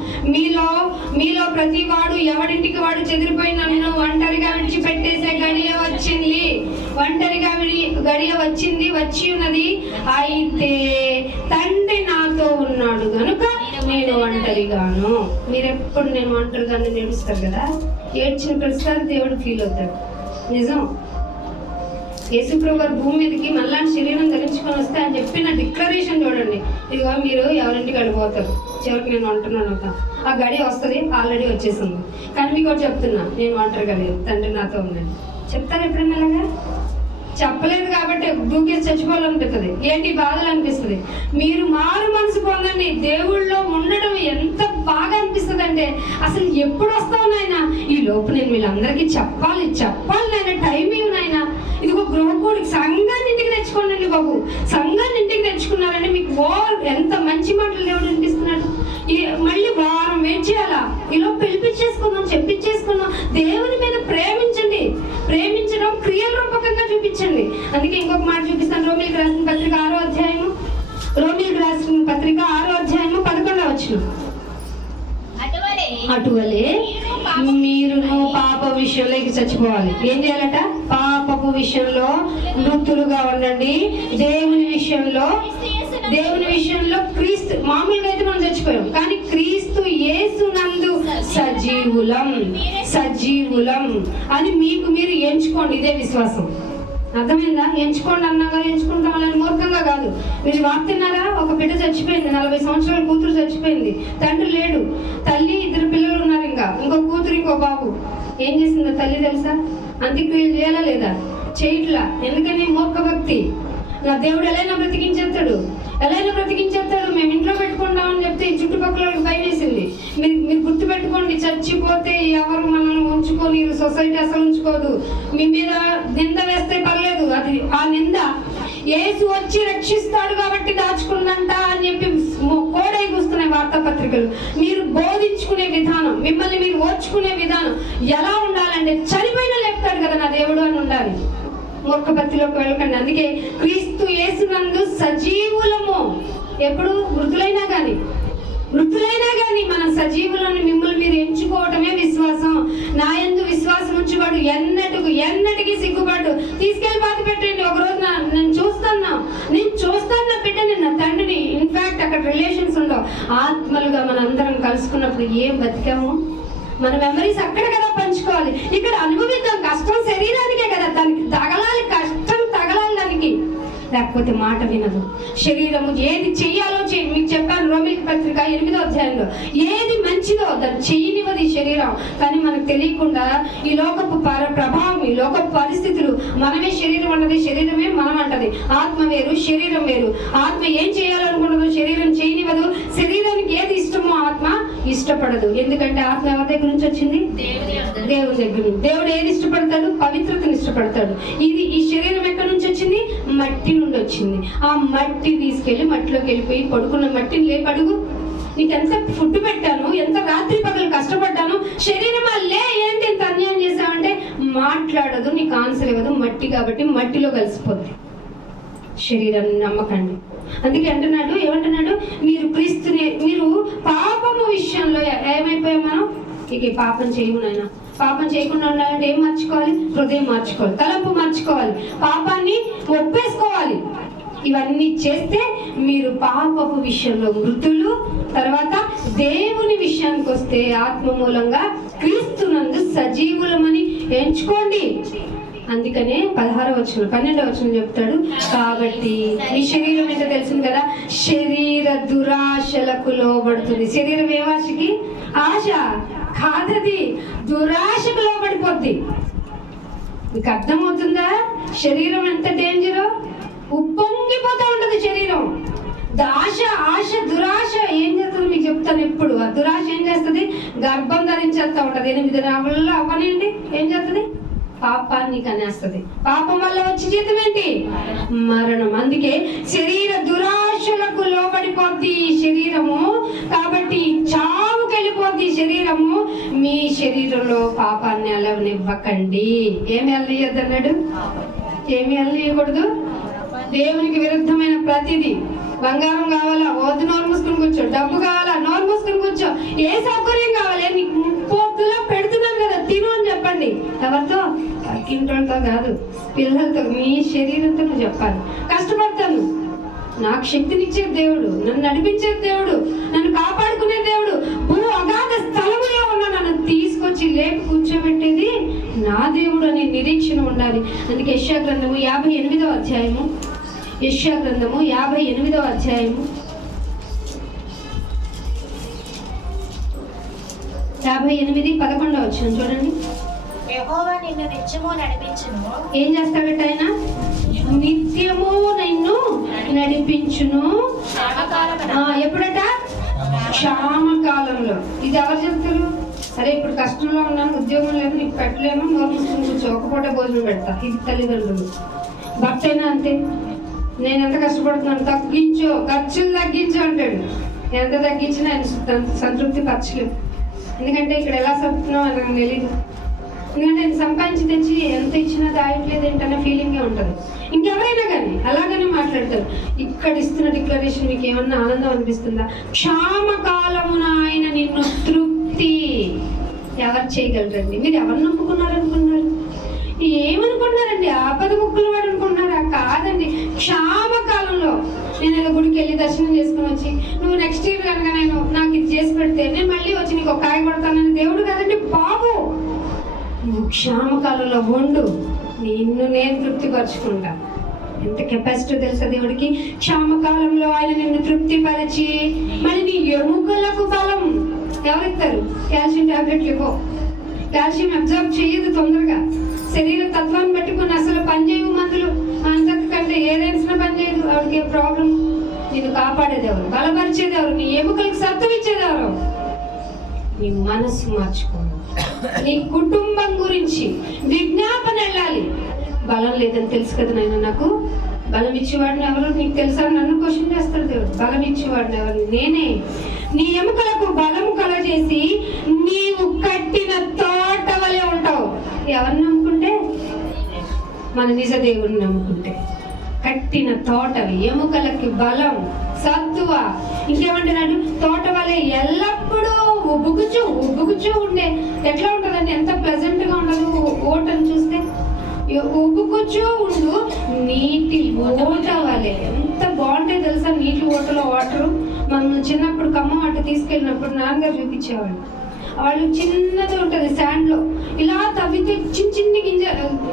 మీలో ప్రతి వాడు ఎవరింటికి వాడు చెదిరిపోయి నన్ను ఒంటరిగా విడిచిపెట్టేసే గడియ వచ్చింది. ఒంటరిగా గడియ వచ్చి ఉన్నది. అయితే తండ్రి నాతో ఉన్నాడు గనుక నేను ఒంటరిగాను. మీరెప్పుడు నేను ఒంటరిగానే నేడుస్తారు కదా, ఏడ్చిన ప్రతిసారి దేవుడు ఫీల్ అవుతాడు. నిజం. యేసుప్రభు గారు భూమి మీదకి మళ్ళా శరీరం ధరించుకొని వస్తే అని చెప్పిన డిక్లరేషన్ చూడండి. ఇదిగో మీరు ఎవరింటికి వెళ్ళిపోతారు, చివరికి నేను ఒంటరిగాను అవుతాను. ఆ గడి వస్తుంది, ఆల్రెడీ వచ్చేసింది. కానీ మీకు ఒకటి చెప్తున్నా, నేను ఒంటరిగా లేదు, తండ్రి నాతో ఉన్నాను. చెప్తారు ఎప్పుడైనా అలాగా? చెప్పలేదు కాబట్టి దూకేసి చచ్చిపోవాలనిపిస్తుంది. ఏంటి బాధలు అనిపిస్తుంది. మీరు మారు మనసు పొందండి. దేవుళ్ళో ఉండడం ఎంత బాగా అనిపిస్తుంది అంటే, అసలు ఎప్పుడు వస్తావు నాయన, ఈ లోపు నేను వీళ్ళందరికీ చెప్పాలి నాయన, టైం ఇవ్వు నాయన. ఇదిగో గృహకూడికి సంఘాన్ని ఇంటికి తెచ్చుకోండి బాబు. సంఘాన్ని ఇంటికి తెచ్చుకున్నారంటే మీకు ఎంత మంచి మాటలు దేవుడు అనిపిస్తున్నాడు. మళ్ళీ వారం వెయిట్ చేయాలా? ఈలో పిలిపించేసుకుందాం, చెప్పించేసుకుందాం. దేవుని మీద ప్రేమించండి. ప్రేమించడం క్రియల రూపకంగా చూపించండి. అందుకే ఇంకొక మాట చూపిస్తాను. రోమీయులకు రాసిన పత్రిక 6వ అధ్యాయము, 11వ వచనం. అటువలే మీరును పాప విషయంలోకి చచ్చిపోవాలి. ఏం చేయాలట? పాపపు విషయంలో మృతులుగా ఉండండి. దేవుని విషయంలో క్రీస్తు, మామూలుగా అయితే మనం చచ్చిపోయాం, కానీ క్రీస్తు యేసునందు సజీవులం అని మీకు మీరు ఎంచుకోండి. ఇదే విశ్వాసం. అర్థమైందా? ఎంచుకోండి అన్నాగా ఎంచుకుంటాం అని మూర్ఖంగా కాదు. మీరు వార్తిన్నారా? ఒక బిడ్డ చచ్చిపోయింది, 40 సంవత్సరాల కూతురు చచ్చిపోయింది, తండ్రి లేడు, తల్లి 2 పిల్లలు ఉన్నారు, ఇంకో కూతురు ఇంకో బాబు. ఏం చేసిందో తల్లి తెలుసా? అంత్యక్రియలు చేయాలా లేదా? చేయట్లా. ఎందుకని? మూర్ఖ భక్తి. నా దేవుడు ఎలా బ్రతికించేస్తాడు? మేము ఇంట్లో పెట్టుకుంటామని చెప్తే ఈ చుట్టుపక్కల భయం వేసింది. మీరు గుర్తు పెట్టుకోండి, చచ్చిపోతే ఎవరు మనల్ని ఉంచుకొని, సొసైటీ అసలు ఉంచుకోదు. మీ మీద నింద వేస్తే పర్లేదు, అది ఆ నింద యేసు వచ్చి రక్షిస్తాడు కాబట్టి దాచుకుందంట అని చెప్పి కోడై కూస్తున్నాయి వార్తాపత్రికలు, మీరు బోధించుకునే విధానం, మిమ్మల్ని మీరు ఓర్చుకునే విధానం ఎలా ఉండాలంటే చనిపోయిన లేపుతాడు కదా నా దేవుడు అని ఉండాలి. మూర్ఖపత్తిలోకి వెళ్ళకండి. అందుకే క్రీస్తు యేసునందు సజీవులము. ఎప్పుడు మృతులైనా కానీ మనం సజీవులను మిమ్మల్ని మీరు ఎంచుకోవటమే విశ్వాసం. నా యందు విశ్వాసం ఉంచువాడు ఎన్నటికి సిగ్గుపడ్డు. తీసుకెళ్ళి బాధ పెట్టండి. ఒకరోజు నేను చూస్తాను నా బిడ్డని, నా తండ్రిని. ఇన్ఫాక్ట్ అక్కడ రిలేషన్స్ ఉండవు. ఆత్మలుగా మనందరం కలుసుకున్నప్పుడు ఏం బతికాము, మన మెమరీస్ అక్కడ కదా పంచుకోవాలి. ఇక్కడ అనుభవిద్దాం. కష్టం శరీరానికే కదా, దానికి తగలాలి, కష్టం తగలాలి దానికి. లేకపోతే మాట వినదు. శరీరము ఏది చెయ్యాలో మీకు చెప్పాను రోమీయుల పత్రిక 8వ అధ్యాయంలో, ఏది మంచిదో దాన్ని చెయ్యనివ్వదు ఈ శరీరం. కానీ మనకు తెలియకుండా ఈ లోకపు ప్రభావం, ఈ లోకపు పరిస్థితులు, మనమే శరీరం అన్నది, శరీరమే మనం అంటది. ఆత్మ వేరు, శరీరం వేరు. ఆత్మ ఏం చేయాలనుకున్నదో శరీరం చేయనివ్వదు. శరీరానికి ఏది ఇష్టమో ఆత్మ ఇష్టపడదు. ఎందుకంటే ఆత్మ ఎవరి దగ్గర నుంచి వచ్చింది? దేవుడి దగ్గర నుంచి. దేవుడు ఏది ఇష్టపడతాడు? పవిత్రతను ఇష్టపడతాడు. ఈ శరీరం ఎక్కడి నుంచి వచ్చింది? మట్టి నుండి వచ్చింది. ఆ మట్టి తీసుకెళ్లి మట్టిలోకి వెళ్ళిపోయి పడుకున్న మట్టిని లేపడుగు. నీకు ఎంత ఫుడ్ పెట్టాను, ఎంత రాత్రి పగలు కష్టపడ్డాను, శరీరమా లే, ఏంటి ఎంత అన్యాయం చేశావంటే మాట్లాడదు, నీకు ఆన్సర్ ఇవ్వదు. మట్టి కాబట్టి మట్టిలో కలిసిపోద్ది. శరీరాన్ని నమ్మకండి. అందుకే ఏమంటున్నాడు? మీరు పాపము విషయంలో ఏమైపోయాం మనం? ఇక పాపం చేయము నాయన. పాపం చేయకుండా ఉండాలంటే ఏం మార్చుకోవాలి? హృదయం మార్చుకోవాలి, తలంపు మార్చుకోవాలి, పాపాన్ని ఒప్పేసుకోవాలి. ఇవన్నీ చేస్తే మీరు పాపపు విషయంలో మృతులు. తర్వాత దేవుని విషయానికి వస్తే ఆత్మ మూలంగా క్రీస్తునందు సజీవులమని ఎంచుకోండి. అందుకనే 16వ వచనం 12వ వచనం చెప్తాడు, కాబట్టి మీ శరీరం ఏంటో తెలిసింది కదా, శరీర దురాశలకు లోబడుతుంది. శరీరం ఏ ఆశకి? ఆశ కాదది, దురాశకు లోబడిపోద్ది. మీకు అర్థమవుతుందా? శరీరం ఎంత డేంజరో. ఉప్పొంగిపోతూ ఉంటది శరీరం. ఆశ దురాశ ఏం చేస్తుంది మీకు చెప్తాను ఎప్పుడు. ఆ దురాశ ఏం చేస్తుంది? గర్భం ధరించేస్తూ ఉంటది. 8 నెలల్లో అవ్వనండి ఏం చేస్తుంది? పాపాన్ని కనేస్తుంది. పాపం వల్ల వచ్చే జీతం ఏంటి? మరణం. అందుకే శరీర దురాశలకు లోబడిపోద్ది శరీరము. కాబట్టి చావుకి వెళ్ళిపోద్ది శరీరము. మీ శరీరంలో పాపాన్ని అలవనివ్వకండి. ఏమి అల్లయ్యద్దు అన్నాడు? ఏమి అల్లయ్యకూడదు? దేవునికి విరుద్ధమైన ప్రతిదీ. బంగారం కావాలా? వద్దు, నోరు మూసుకుని కూర్చో. డబ్బు కావాలా? నోరు మూసుకుని కూర్చో. ఏ సౌకర్యం కావాలి? నీకు పొద్దులో పెడుతున్నాను కదా, తిను అని చెప్పండి. ఎవరితో? పక్కింటోళ్ళతో కాదు, పిల్లలతో. మీ శరీరంతో నువ్వు చెప్పాలి. కష్టపడతాను, నాకు శక్తినిచ్చే దేవుడు, నన్ను నడిపించే దేవుడు, నన్ను కాపాడుకునే దేవుడు, అగాధ స్థలములో ఉన్న నన్ను తీసుకొచ్చి లేపు కూర్చోబెట్టేది నా దేవుడు అనే నిరీక్షణ ఉండాలి. అందుకే యెషయా గ్రంథము 58వ అధ్యాయము 58వ అధ్యాయము 58:11 వచనం చూడండి. యెహోవా నిన్ను నిత్యము నడిపించును. ఏం చేస్తాడట ఆయన? నిత్యము నిన్ను నడిపించును. ఎప్పుడట? క్షామకాలంలో. ఇది ఎవరు చెప్తారు? సరే ఇప్పుడు కష్టంలో ఉన్నాను, ఉద్యోగం లేదు, నీకు పెట్టలేము, నోరు మూసుకుని కూర్చో, ఒక పూట భోజనం పెడతా. ఇది తల్లిదండ్రులు. భర్త అయినా అంతే. నేను ఎంత కష్టపడుతున్నాను, తగ్గించు, ఖర్చులు తగ్గించు అంటాడు. ఎంత తగ్గించినా ఆయన సంతృప్తి పరచలేము. ఎందుకంటే ఇక్కడ ఎలా సర్దుతున్నావు అని నాకు తెలియదు. ఎందుకంటే నేను సంపాదించి తెచ్చి ఎంత ఇచ్చినా దాయట్లేదు ఏంటనే ఫీలింగే ఉంటుంది. ఇంకెవరైనా కానీ అలాగనే మాట్లాడతారు. ఇక్కడ ఇస్తున్న డిక్లరేషన్ మీకు ఏమన్నా ఆనందం అనిపిస్తుందా? క్షామకాలమున ఆయన నిన్ను తృప్తి. ఎవరు చేయగలరండి? మీరు ఎవరు నమ్ముకున్నారనుకున్నారు? ఏమనుకున్నారండి? ఆపద ముక్కులు వాడు అనుకుంటున్నారా? కాదండి. క్షామకాలంలో నేను ఏదో గుడికి వెళ్ళి దర్శనం చేసుకుని వచ్చి, నువ్వు నెక్స్ట్ ఇయర్ కనుక నాకు ఇది చేసి పెడితే నేను మళ్ళీ వచ్చి నీకు ఒక కాయ కొడతానని దేవుడు కాదండి బాబు. నువ్వు క్షామకాలంలో వండు, నిన్ను నేను తృప్తిపరచుకుంటా. ఎంత కెపాసిటీ తెలుసా దేవుడికి? క్షామకాలంలో ఆయన నిన్ను తృప్తిపరిచి మళ్ళీ నీ ఎముకలకు బలం ఎవరిస్తారు? కాల్షియం టాబ్లెట్లు ఇవ్వు. కాల్షియం అబ్జర్వ్ చేయదు తొందరగా. శరీర తత్వాన్ని పట్టుకుని అసలు పనిచేయవు మందులు. అంతకంటే ఏదైనా పనిచేయదు. ఆవిడకి ప్రాబ్లం. నిన్ను కాపాడేది ఎవరు? బలపరిచేది ఎవరు? నీ ఎముకలకు సత్వం ఇచ్చేది ఎవరు? నీ మనసు మార్చుకోవాలి. నీ కుటుంబం గురించి విజ్ఞాపన వెళ్ళాలి. బలం లేదని తెలుసు కదా నాయన, నాకు బలం ఇచ్చేవాడిని ఎవరు నీకు తెలుసా? నన్ను క్వశ్చన్ చేస్తాడు దేవుడు. బలం ఇచ్చేవాడిని ఎవరు? నేనే. నీ ఎముకలకు బలము కలగజేసి నీవు కట్టిన తోట వలె ఉంటావు. ఎవరిని నమ్ముకుంటే? మన నిజ దేవుడిని నమ్ముకుంటే. కట్టిన తోట, ఎముకలకి బలం, సత్తువ, ఇంకేమంటున్నాడు? తోట వలె ఎల్లప్పుడూ ఉబ్బుకుచూ ఉండే. ఎట్లా ఉంటుందండి? ఎంత ప్లెజెంట్ గా ఉండదు ఓటను చూస్తే. ఉబ్బుకుచూ ఉండు నీటి ఓట వలె. ఎంత బాగుంటాయి తెలుసా నీటి ఓటలో వాటరు. మనం చిన్నప్పుడు ఖమ్మం అట్ట తీసుకెళ్ళినప్పుడు నాన్నగారు చూపించేవాళ్ళు. వాళ్ళు చిన్నది ఉంటుంది శాండ్లో, ఇలా తవ్వితే చిన్న గింజ,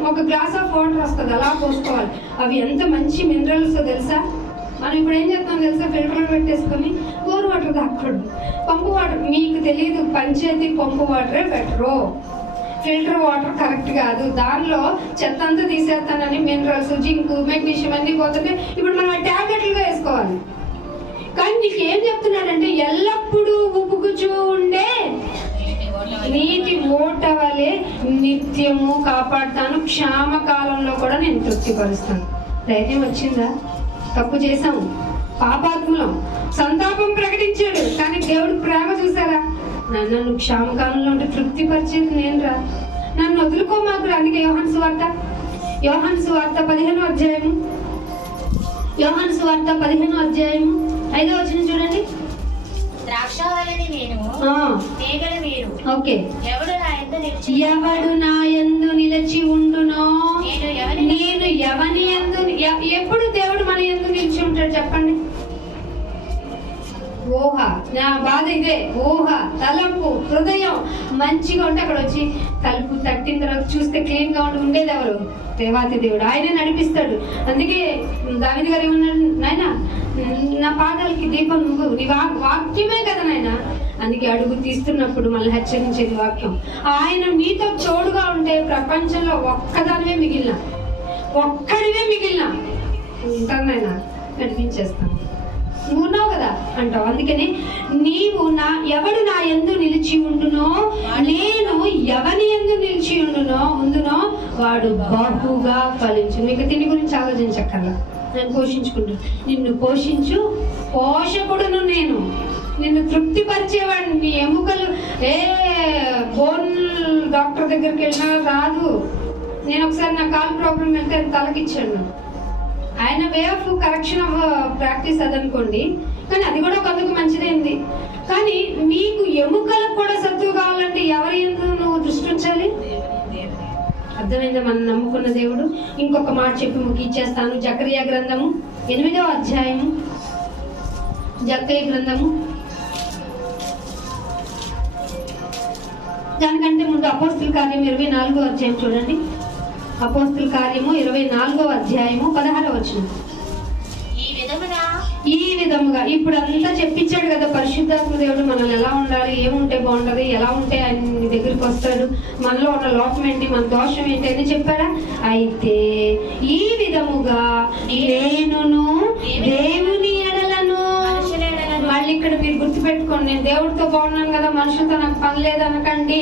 ఒక గ్లాస్ ఆఫ్ వాటర్ వస్తుంది, అలా పోసుకోవాలి. అవి ఎంత మంచి మినరల్స్ తెలుసా. మనం ఇప్పుడు ఏం చేస్తాం తెలుసా? ఫిల్టర్ పెట్టేసుకొని బోర్ వాటర్ తాగకూడదు, పంపు వాటర్. మీకు తెలియదు, పంచాయతీ పంపు వాటరే బెటరు. ఫిల్టర్ వాటర్ కరెక్ట్ కాదు. దానిలో చెత్త అంతా తీసేస్తానని మినరల్స్, జింక్, మెగ్నీషియం అన్నీ పోతుంటే ఇప్పుడు మనం ట్యాబ్లెట్లుగా వేసుకోవాలి. కానీ నీకు ఏం చెప్తున్నాడంటే ఎల్లప్పుడూ ఉబ్బుకుచూ ఉండే నీటి ఓట వలె నిత్యము కాపాడుతాను, క్షామకాలంలో కూడా నేను తృప్తిపరుస్తాను. ధైర్యం వచ్చిందా? తప్పు చేశాము, పాపాత్ములం, సంతాపం ప్రకటించాడు. కానీ దేవుడు ప్రేమ చూసారా? నన్ను క్షామకాలంలో ఉంటే తృప్తిపరిచేది నేను రా, నన్ను వదులుకోమాకు. అందుకే యోహాను సువార్త 15వ అధ్యాయము, యోహాను సువార్త 15వ అధ్యాయము 5వ వచనం చూడండి. ద్రాక్షావల్లిని నేను, తీగలు మీరు. ఓకే. ఎవడు నా యందు నిలిచి ఉండునో నేను ఎవని యందు. ఎప్పుడు దేవుడు మన యందు నిలిచి ఉంటాడు చెప్పండి? ఊహ, నా బాధ ఇదే. ఊహ, తలంపు, హృదయం మంచిగా ఉంటే అక్కడ వచ్చి తలుపు తట్టిన తర్వాత చూస్తే క్లీన్ గా ఉండేది ఎవరు? దేవాతి దేవుడు. ఆయనే నడిపిస్తాడు. అందుకే దావీదు గారు ఏమన్నాడు? నాయనా నా పాదాలకి దీపం నువ్వు, నీ వాక్యమే కదా నాయన. అందుకే అడుగు తీస్తున్నప్పుడు మళ్ళీ హెచ్చరించేది వాక్యం. ఆయన నీతో తోడుగా ఉంటే ప్రపంచంలో ఒక్కదానివే మిగిలిన, ఒక్కడివే మిగిలిన ఉంటాను నాయన, నడిపించేస్తాను. నువ్వు ఉన్నావు కదా అంటావు. అందుకని నీవు ఎవడు నా యందు నిలిచి ఉండునో, నేను ఎవని యందు నిలిచి ఉండునో వాడు బహుగా ఫలించు. మీకు తిండి గురించి ఆలోచించక్కర్లా, నేను పోషించుకుంటాను. నిన్ను పోషించు పోషకుడును నేను, నిన్ను తృప్తిపరిచేవాడిని. నీ ఎముకలు బోన్ డాక్టర్ దగ్గరికి వెళ్ళినా రాదు. నేను ఒకసారి నా కాల్ ప్రాబ్లం వెళ్తే తలకిచ్చాడు. ఆయన way of correction of practice అదనుకోండి, కానీ అది కూడా కొంతకు మంచిదైంది. కానీ నీకు ఎముకలకు కూడా సత్తువు కావాలంటే ఎవరి యందు నువ్వు దృష్టి ఉంచాలి? అర్థమైందా? మనం నమ్ముకున్న దేవుడు. ఇంకొక మాట చెప్పి ముగిచ్చేస్తాను. జకరియా గ్రంథము 8వ అధ్యాయము, జకరియా గ్రంథము, దానికంటే ముందు అపోస్తుల కార్యం 24వ అధ్యాయం చూడండి. అపోస్తుల కార్యము 24వ అధ్యాయము 16వ వచనం. ఈ విధముగా ఇప్పుడు అంతా చెప్పించాడు కదా పరిశుద్ధాత్మ దేవుడు మనల్ని ఎలా ఉండాలి, ఏముంటే బాగుంటది, ఎలా ఉంటే ఆయన నీ దగ్గరికి వస్తాడు, మనలో ఉన్న లోపం ఏంటి, మన దోషం ఏంటి అని చెప్పాడా? అయితే ఈ విధముగా నేనును దేవుని ఎడలను. మళ్ళీ ఇక్కడ మీరు గుర్తుపెట్టుకోండి, నేను దేవుడితో బాగున్నాను కదా, మనుషులతో నాకు పని లేదనకండి.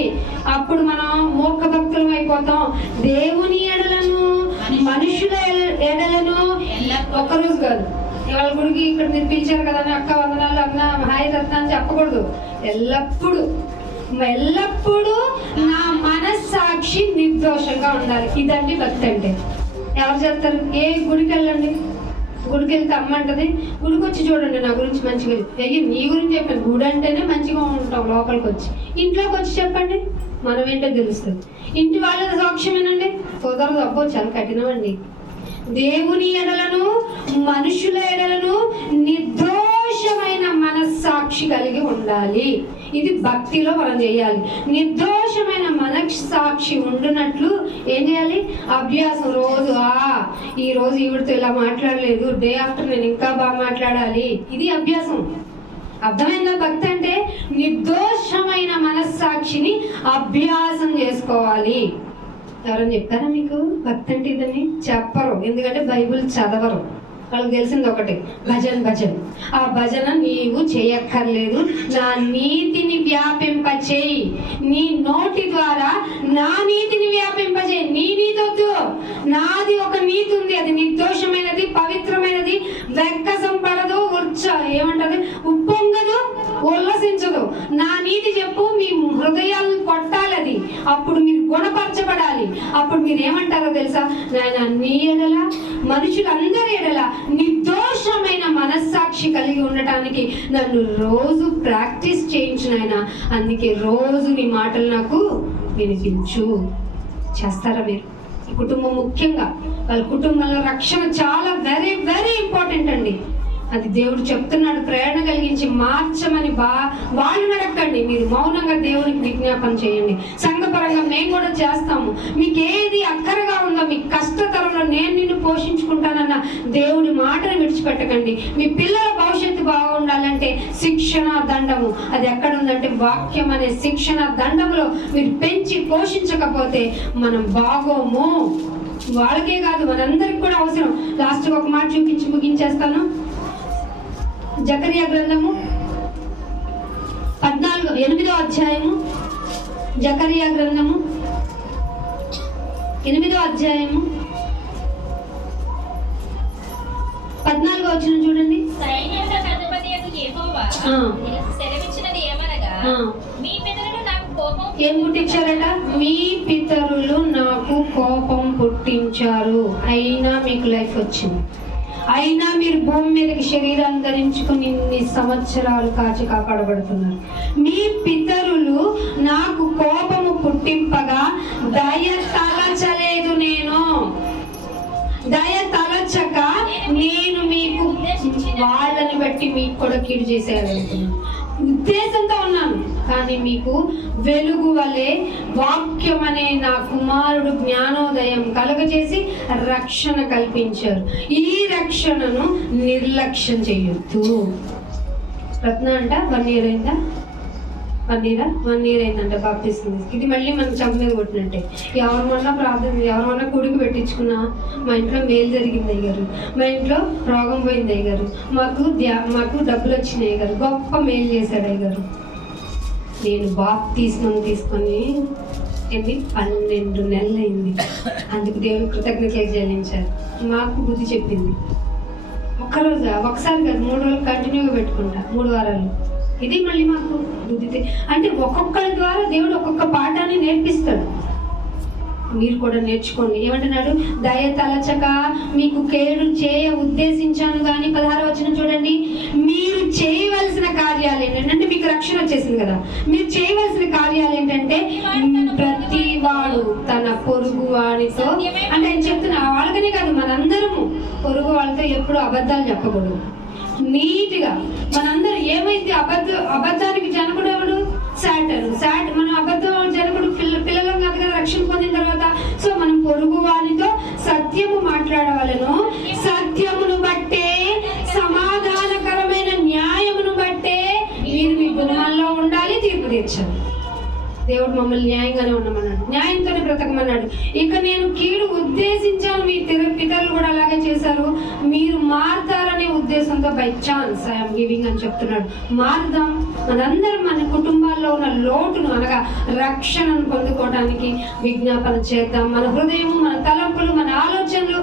అప్పుడు మనం మూర్ఖ భక్తులం అయిపోతాం. దేవుని ఎడలను, మనుషుల ఎడలను. ఒక్కరోజు కాదు, ఇవాళ గుడికి ఇక్కడ మీరు పిలిచారు కదా అని అక్క వందనాలు, అన్న హాయ్ రత్న అని చెప్పకూడదు. ఎల్లప్పుడూ నా మనస్సాక్షి నిర్దోషంగా ఉండాలి. ఇదండి భక్తి అంటే. ఎవరు చేస్తారు? ఏ గుడికి వెళ్ళండి, గుడికి వెళ్తే అమ్మంటది, గుడికి వచ్చి చూడండి నా గురించి మంచిగా. అయ్యి నీ గురించి చెప్పండి. గుడి అంటేనే మంచిగా ఉంటాం లోపలికి వచ్చి. ఇంట్లోకి వచ్చి చెప్పండి, మనం ఏంటో తెలుస్తుంది. ఇంటి వాళ్ళ సాక్ష్యమేనండి, కుదరదు. అబ్బో చాలా కఠినమండి. దేవుని ఎడలను, మనుషుల ఎడలను నిర్దోషమైన మనస్సాక్షి కలిగి ఉండాలి. ఇది భక్తిలో మనం చేయాలి. నిర్దోషమైన మనస్సాక్షి ఉండునట్లు ఏం చేయాలి? అభ్యాసం. రోజు ఈ రోజు ఈవిడితో ఇలా మాట్లాడలేదు, డే ఆఫ్టర్ నేను ఇంకా బాగా మాట్లాడాలి. ఇది అభ్యాసం. అర్థమైందా? భక్తి అంటే నిర్దోషమైన మనస్సాక్షిని అభ్యాసం చేసుకోవాలి. ఎవరైనా చెప్తారా మీకు భక్తి అంటే ఇదని? చెప్పరు, ఎందుకంటే బైబిల్ చదవరు. వాళ్ళకి తెలిసింది ఒకటి, భజన్. ఆ భజన నీవు చేయక్కర్లేదు, నా నీతిని వ్యాపింపచేయి. నీ నోటి ద్వారా నా నీతిని వ్యాపింపచేయి. నీ నీతి వద్దు, నాది ఒక నీతి ఉంది, అది నిర్దోషమైనది, పవిత్ర ఏమంటది, ఉప్పొంగదు ఉల్లసించదు, నా నీతి చెప్పు, మీ హృదయాలను కొట్టాలి, అది అప్పుడు మీరు గుణపరచబడాలి. అప్పుడు మీరు ఏమంటారో తెలుసా, నాయన నీ ఎడల మనుషులందరి ఎడల నిర్దోషమైన మనస్సాక్షి కలిగి ఉండటానికి నన్ను రోజు ప్రాక్టీస్ చేయించు నాయన, అందుకే రోజు నీ మాటలు నాకు వినిపించు. చేస్తారా మీరు? ఈ కుటుంబం ముఖ్యంగా వాళ్ళ కుటుంబంలో రక్షణ చాలా వెరీ వెరీ ఇంపార్టెంట్ అండి. అది దేవుడు చెప్తున్నాడు, ప్రేరణ కలిగించి మార్చమని. వాళ్ళు నడకండి, మీరు మౌనంగా దేవునికి విజ్ఞాపన చేయండి. సంఘపరంగా మేము కూడా చేస్తాము. మీకు ఏది అక్కరగా ఉందో, మీ కష్టతరంలో నేను నిన్ను పోషించుకుంటానన్న దేవుడి మాటను విడిచిపెట్టకండి. మీ పిల్లల భవిష్యత్తు బాగుండాలంటే శిక్షణ దండము అది ఎక్కడ ఉందంటే వాక్యం అనే శిక్షణ దండములో మీరు పెంచి పోషించకపోతే మనం బాగోము. వాళ్ళకే కాదు మనందరికి కూడా అవసరం. లాస్ట్ ఒక మాట చూపించి ముగించేస్తాను. జకరియా గ్రంథము 8వ అధ్యాయము, జకరియా గ్రంథము 8వ అధ్యాయము 14వ వచనం చూడండి. ఏం పుట్టించారట? మీ పితరులు నాకు కోపం పుట్టించారు, అయినా మీకు లైఫ్ వచ్చింది. అయినా మీరు భూమి మీదకి శరీరాన్ని ధరించుకుని ఇన్ని సంవత్సరాలు కాచి కాపాడబడుతున్నారు. మీ పితరులు నాకు కోపము పుట్టింపగా దయ తలచలేదు. నేను దయ తలచక నేను మీకు వాళ్ళని బట్టి మీకు కూడా కీడు చేసేయాలనుకున్నాను. ఉద్దేశంతో ఉన్నాను, కానీ మీకు వెలుగు వలె వాక్యం అనే నా కుమారుడు జ్ఞానోదయం కలుగజేసి రక్షణ కల్పించారు. ఈ రక్షణను నిర్లక్ష్యం చేయొద్దు. రత్న అంట 1 year అయిందా? 1 year అయిందంట బాప్తిస్తుంది. ఇది మళ్ళీ మనం చంప మీద కొట్టినట్టే. ఎవరిమన్నా ప్రార్థన, ఎవరిమన్నా కొడుకు పెట్టించుకున్నా మా ఇంట్లో మేలు జరిగింది అయ్యారు, మా ఇంట్లో రోగం పోయింది అయ్యారు, మాకు డబ్బులు వచ్చినాయి అయ్యారు, గొప్ప మేలు చేశాడు అయ్యారు. నేను బాప్తిస్మం తీసుకొని 12 నెలలు అయింది. అందుకు దేవుడు కృతజ్ఞతలు చెల్లించారు. మాకు బుద్ధి చెప్పింది. ఒకసారి కాదు, 3 రోజులు కంటిన్యూగా పెట్టుకుంటా, 3 వారాలు. ఇది మళ్ళీ మాకు బుద్ధి. అంటే ఒక్కొక్కరి ద్వారా దేవుడు ఒక్కొక్క పాఠాన్ని నేర్పిస్తాడు. మీరు కూడా నేర్చుకోండి. ఏమంటున్నాడు? దయ తలచక మీకు కేడు చేయ ఉద్దేశించాను కానీ 16వ వచనం చూడండి. మీరు చేయవలసిన కార్యాలు ఏంటంటే, మీకు రక్షణ వచ్చేసింది కదా, మీరు చేయవలసిన కార్యాలు ఏంటంటే ప్రతి వాడు తన పొరుగు వాడితో, అంటే ఆయన చెప్తున్నా వాళ్ళకనే కాదు మనందరము పొరుగు వాళ్ళతో ఎప్పుడు అబద్ధాలు చెప్పకూడదు. నీట్గా మనందరూ ఏమైంది, అబద్ధానికి జనకుడు ఎవడు? సాటన్. మనం అబద్ధం జనకుడు పిల్లలం కాదు కదా రక్షణ పొందిన తర్వాత. సో మనం పొరుగు వారితో సత్యము మాట్లాడవలను, సత్యమును బట్టే సమాధానకరమైన న్యాయమును బట్టే మీరు మీ గుణాల్లో ఉండాలి, తీర్పు తీర్చాలి. దేవుడు మమ్మల్ని న్యాయంగానే ఉండమన్నాడు, న్యాయంతోనే బ్రతకమన్నాడు. ఇక నేను కీడు ఉద్దేశించాను, మీ పితరులు కూడా అలాగే చేశారు, మీరు మారుతారనే ఉద్దేశంతో బై ఛాన్స్ ఐఎమ్ గివింగ్ అని చెప్తున్నాడు. మారుదాం. మనందరం మన కుటుంబాల్లో ఉన్న లోటును అనగా రక్షణను పొందుకోవడానికి విజ్ఞాపన చేద్దాం. మన హృదయము, మన తలంపులు, మన ఆలోచనలు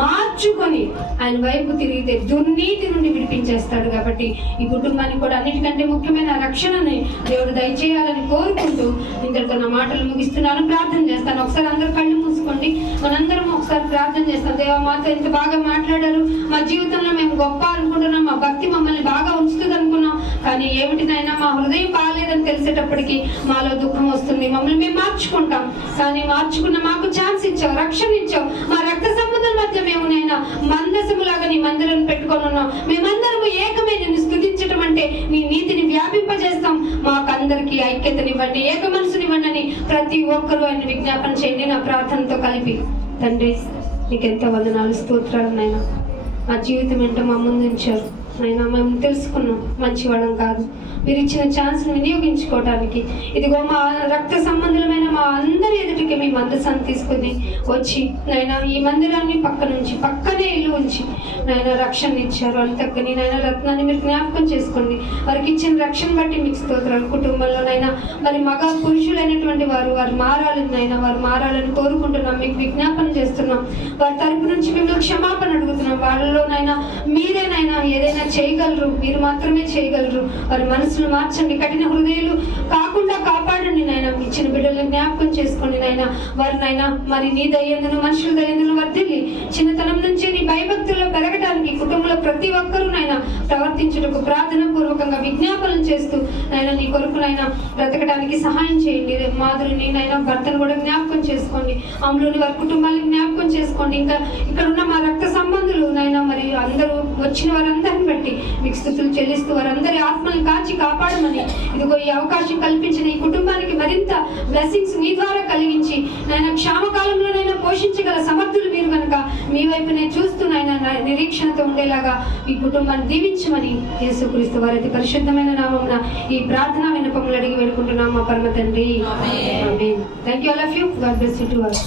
మార్చుకొని ఆయన వైపు తిరిగితే దుర్నీతి నుండి విడిపించేస్తాడు. కాబట్టి ఈ కుటుంబానికి కూడా అన్నిటికంటే ముఖ్యమైన రక్షణని దేవుడు దయచేయాలని కోరుకుంటూ ఇంతటితో నా మాటలు ముగిస్తున్నాను. ప్రార్థన చేస్తాను. ఒకసారి అందరూ కళ్ళు మూసుకోండి. మనందరం ఒకసారి ప్రార్థన చేస్తాం. దేవా, మాతో ఇంత బాగా మాట్లాడారు, మా జీవితంలో మేము గొప్ప అనుకుంటున్నాం, మా భక్తి మమ్మల్ని బాగా ఉంచుతుంది అనుకున్నాం, కానీ ఏమిటినైనా మా హృదయం బాగాలేదని తెలిసేటప్పటికి మాలో దుఃఖం వస్తుంది. మమ్మల్ని మేము మార్చుకుంటాం, కానీ మార్చుకున్న మాకు ఛాన్స్ ఇచ్చావు, రక్షణ ఇచ్చావు. మా రక్త సంబంధం మధ్య మేము నైనా మందసములాగా నీ మందిరం పెట్టుకొని ఉన్నాం. మేమందరము ఏకమే నిన్ను స్తుతించటం అంటే నీ నీతిని వ్యాపింపజేస్తాం. మాకందరికీ ఐక్యతనివ్వండి, ఏక మనసునివ్వండి అని ప్రతి ఒక్కరూ ఆయన విజ్ఞాపన చేయండి. నా ప్రార్థనతో కలిపి తండ్రి నీకెంతో వందనాలు, స్తోత్రాలు నాయన. మా జీవితం ఏంటో మా ముందు ఉంచారు నాయన. మేము తెలుసుకున్నాం మంచివాళ్ళం కాదు, మీరు ఇచ్చిన ఛాన్స్ని వినియోగించుకోవడానికి. ఇదిగో మా రక్త సంబంధులమైన మా అందరి ఎదుటికి మీ మందసాన్ని తీసుకుని వచ్చి నాయన ఈ మందిరాన్ని పక్కనే ఇల్లు ఉంచి నాయన రక్షణ ఇచ్చారు. అని తగ్గని నాయన రత్నాన్ని మీరు జ్ఞాపకం చేసుకోండి. వారికి ఇచ్చిన రక్షణ బట్టి మీకు స్తోత్రాలు. కుటుంబంలోనైనా మరి మగ పురుషులైనటువంటి వారు మారాలని నాయన, వారు మారాలని కోరుకుంటున్నాం, మీకు విజ్ఞాపన చేస్తున్నాం. వారి తరపు నుంచి మేము క్షమాపణ అడుగుతున్నాం. వాళ్ళలోనైనా మీరేనైనా ఏదైనా నాయన చేయగలరు, మీరు మాత్రమే చేయగలరు. వారి మనసులు మార్చండి, కఠిన హృదయాలు కాకుండా కాపాడండి నాయన. ఇచ్చిన బిడ్డలను జ్ఞాపకం చేసుకోండి నాయన. వారి నాయన మరి నీ దయ్యందును మనుషుల దయ్యందును వర్ధిల్లి చిన్నతనం నుంచే నీ భయభక్తుల్లో పెరగడానికి కుటుంబంలో ప్రతి ఒక్కరూ నాయన ప్రవర్తించుటకు ప్రార్థన పూర్వకంగా విజ్ఞాపనం చేస్తూ నాయన నీ కొరకు నాయన బ్రతకడానికి సహాయం చేయండి. మాధురిని నాయన భర్తను కూడా జ్ఞాపకం చేసుకోండి. అమలుని వారి కుటుంబాలను జ్ఞాపకం చేసుకోండి. ఇంకా ఇక్కడ ఉన్న మా రక్త సంబంధులు నాయన మరి అందరూ వచ్చిన వారందరిని బట్టి మీకు స్తుతులు చెల్లిస్తూ వారందరి ఆత్మలను కాచి కాపాడమని ఇదిగో ఈ అవకాశం కల్పించిన ఈ కుటుంబానికి మరింత బ్లెస్సింగ్స్ మీ ద్వారా కలిగించి నాయన క్షామకాలంలోనైనా పోషించగల సమర్థులు మీరు కనుక మీ వైపునే చూస్తూ నాయన నిరీక్షణతో ఉండేలాగా ఈ కుటుంబాన్ని దీవించమని యేసుక్రీస్తు వారి అతి పరిశుద్ధమైన నామమున ఈ ప్రార్థన విన్నపములు అడిగి వేడుకుంటున్నాం మా పరమ తండ్రి. Amen. Thank you all of you. God bless you to all.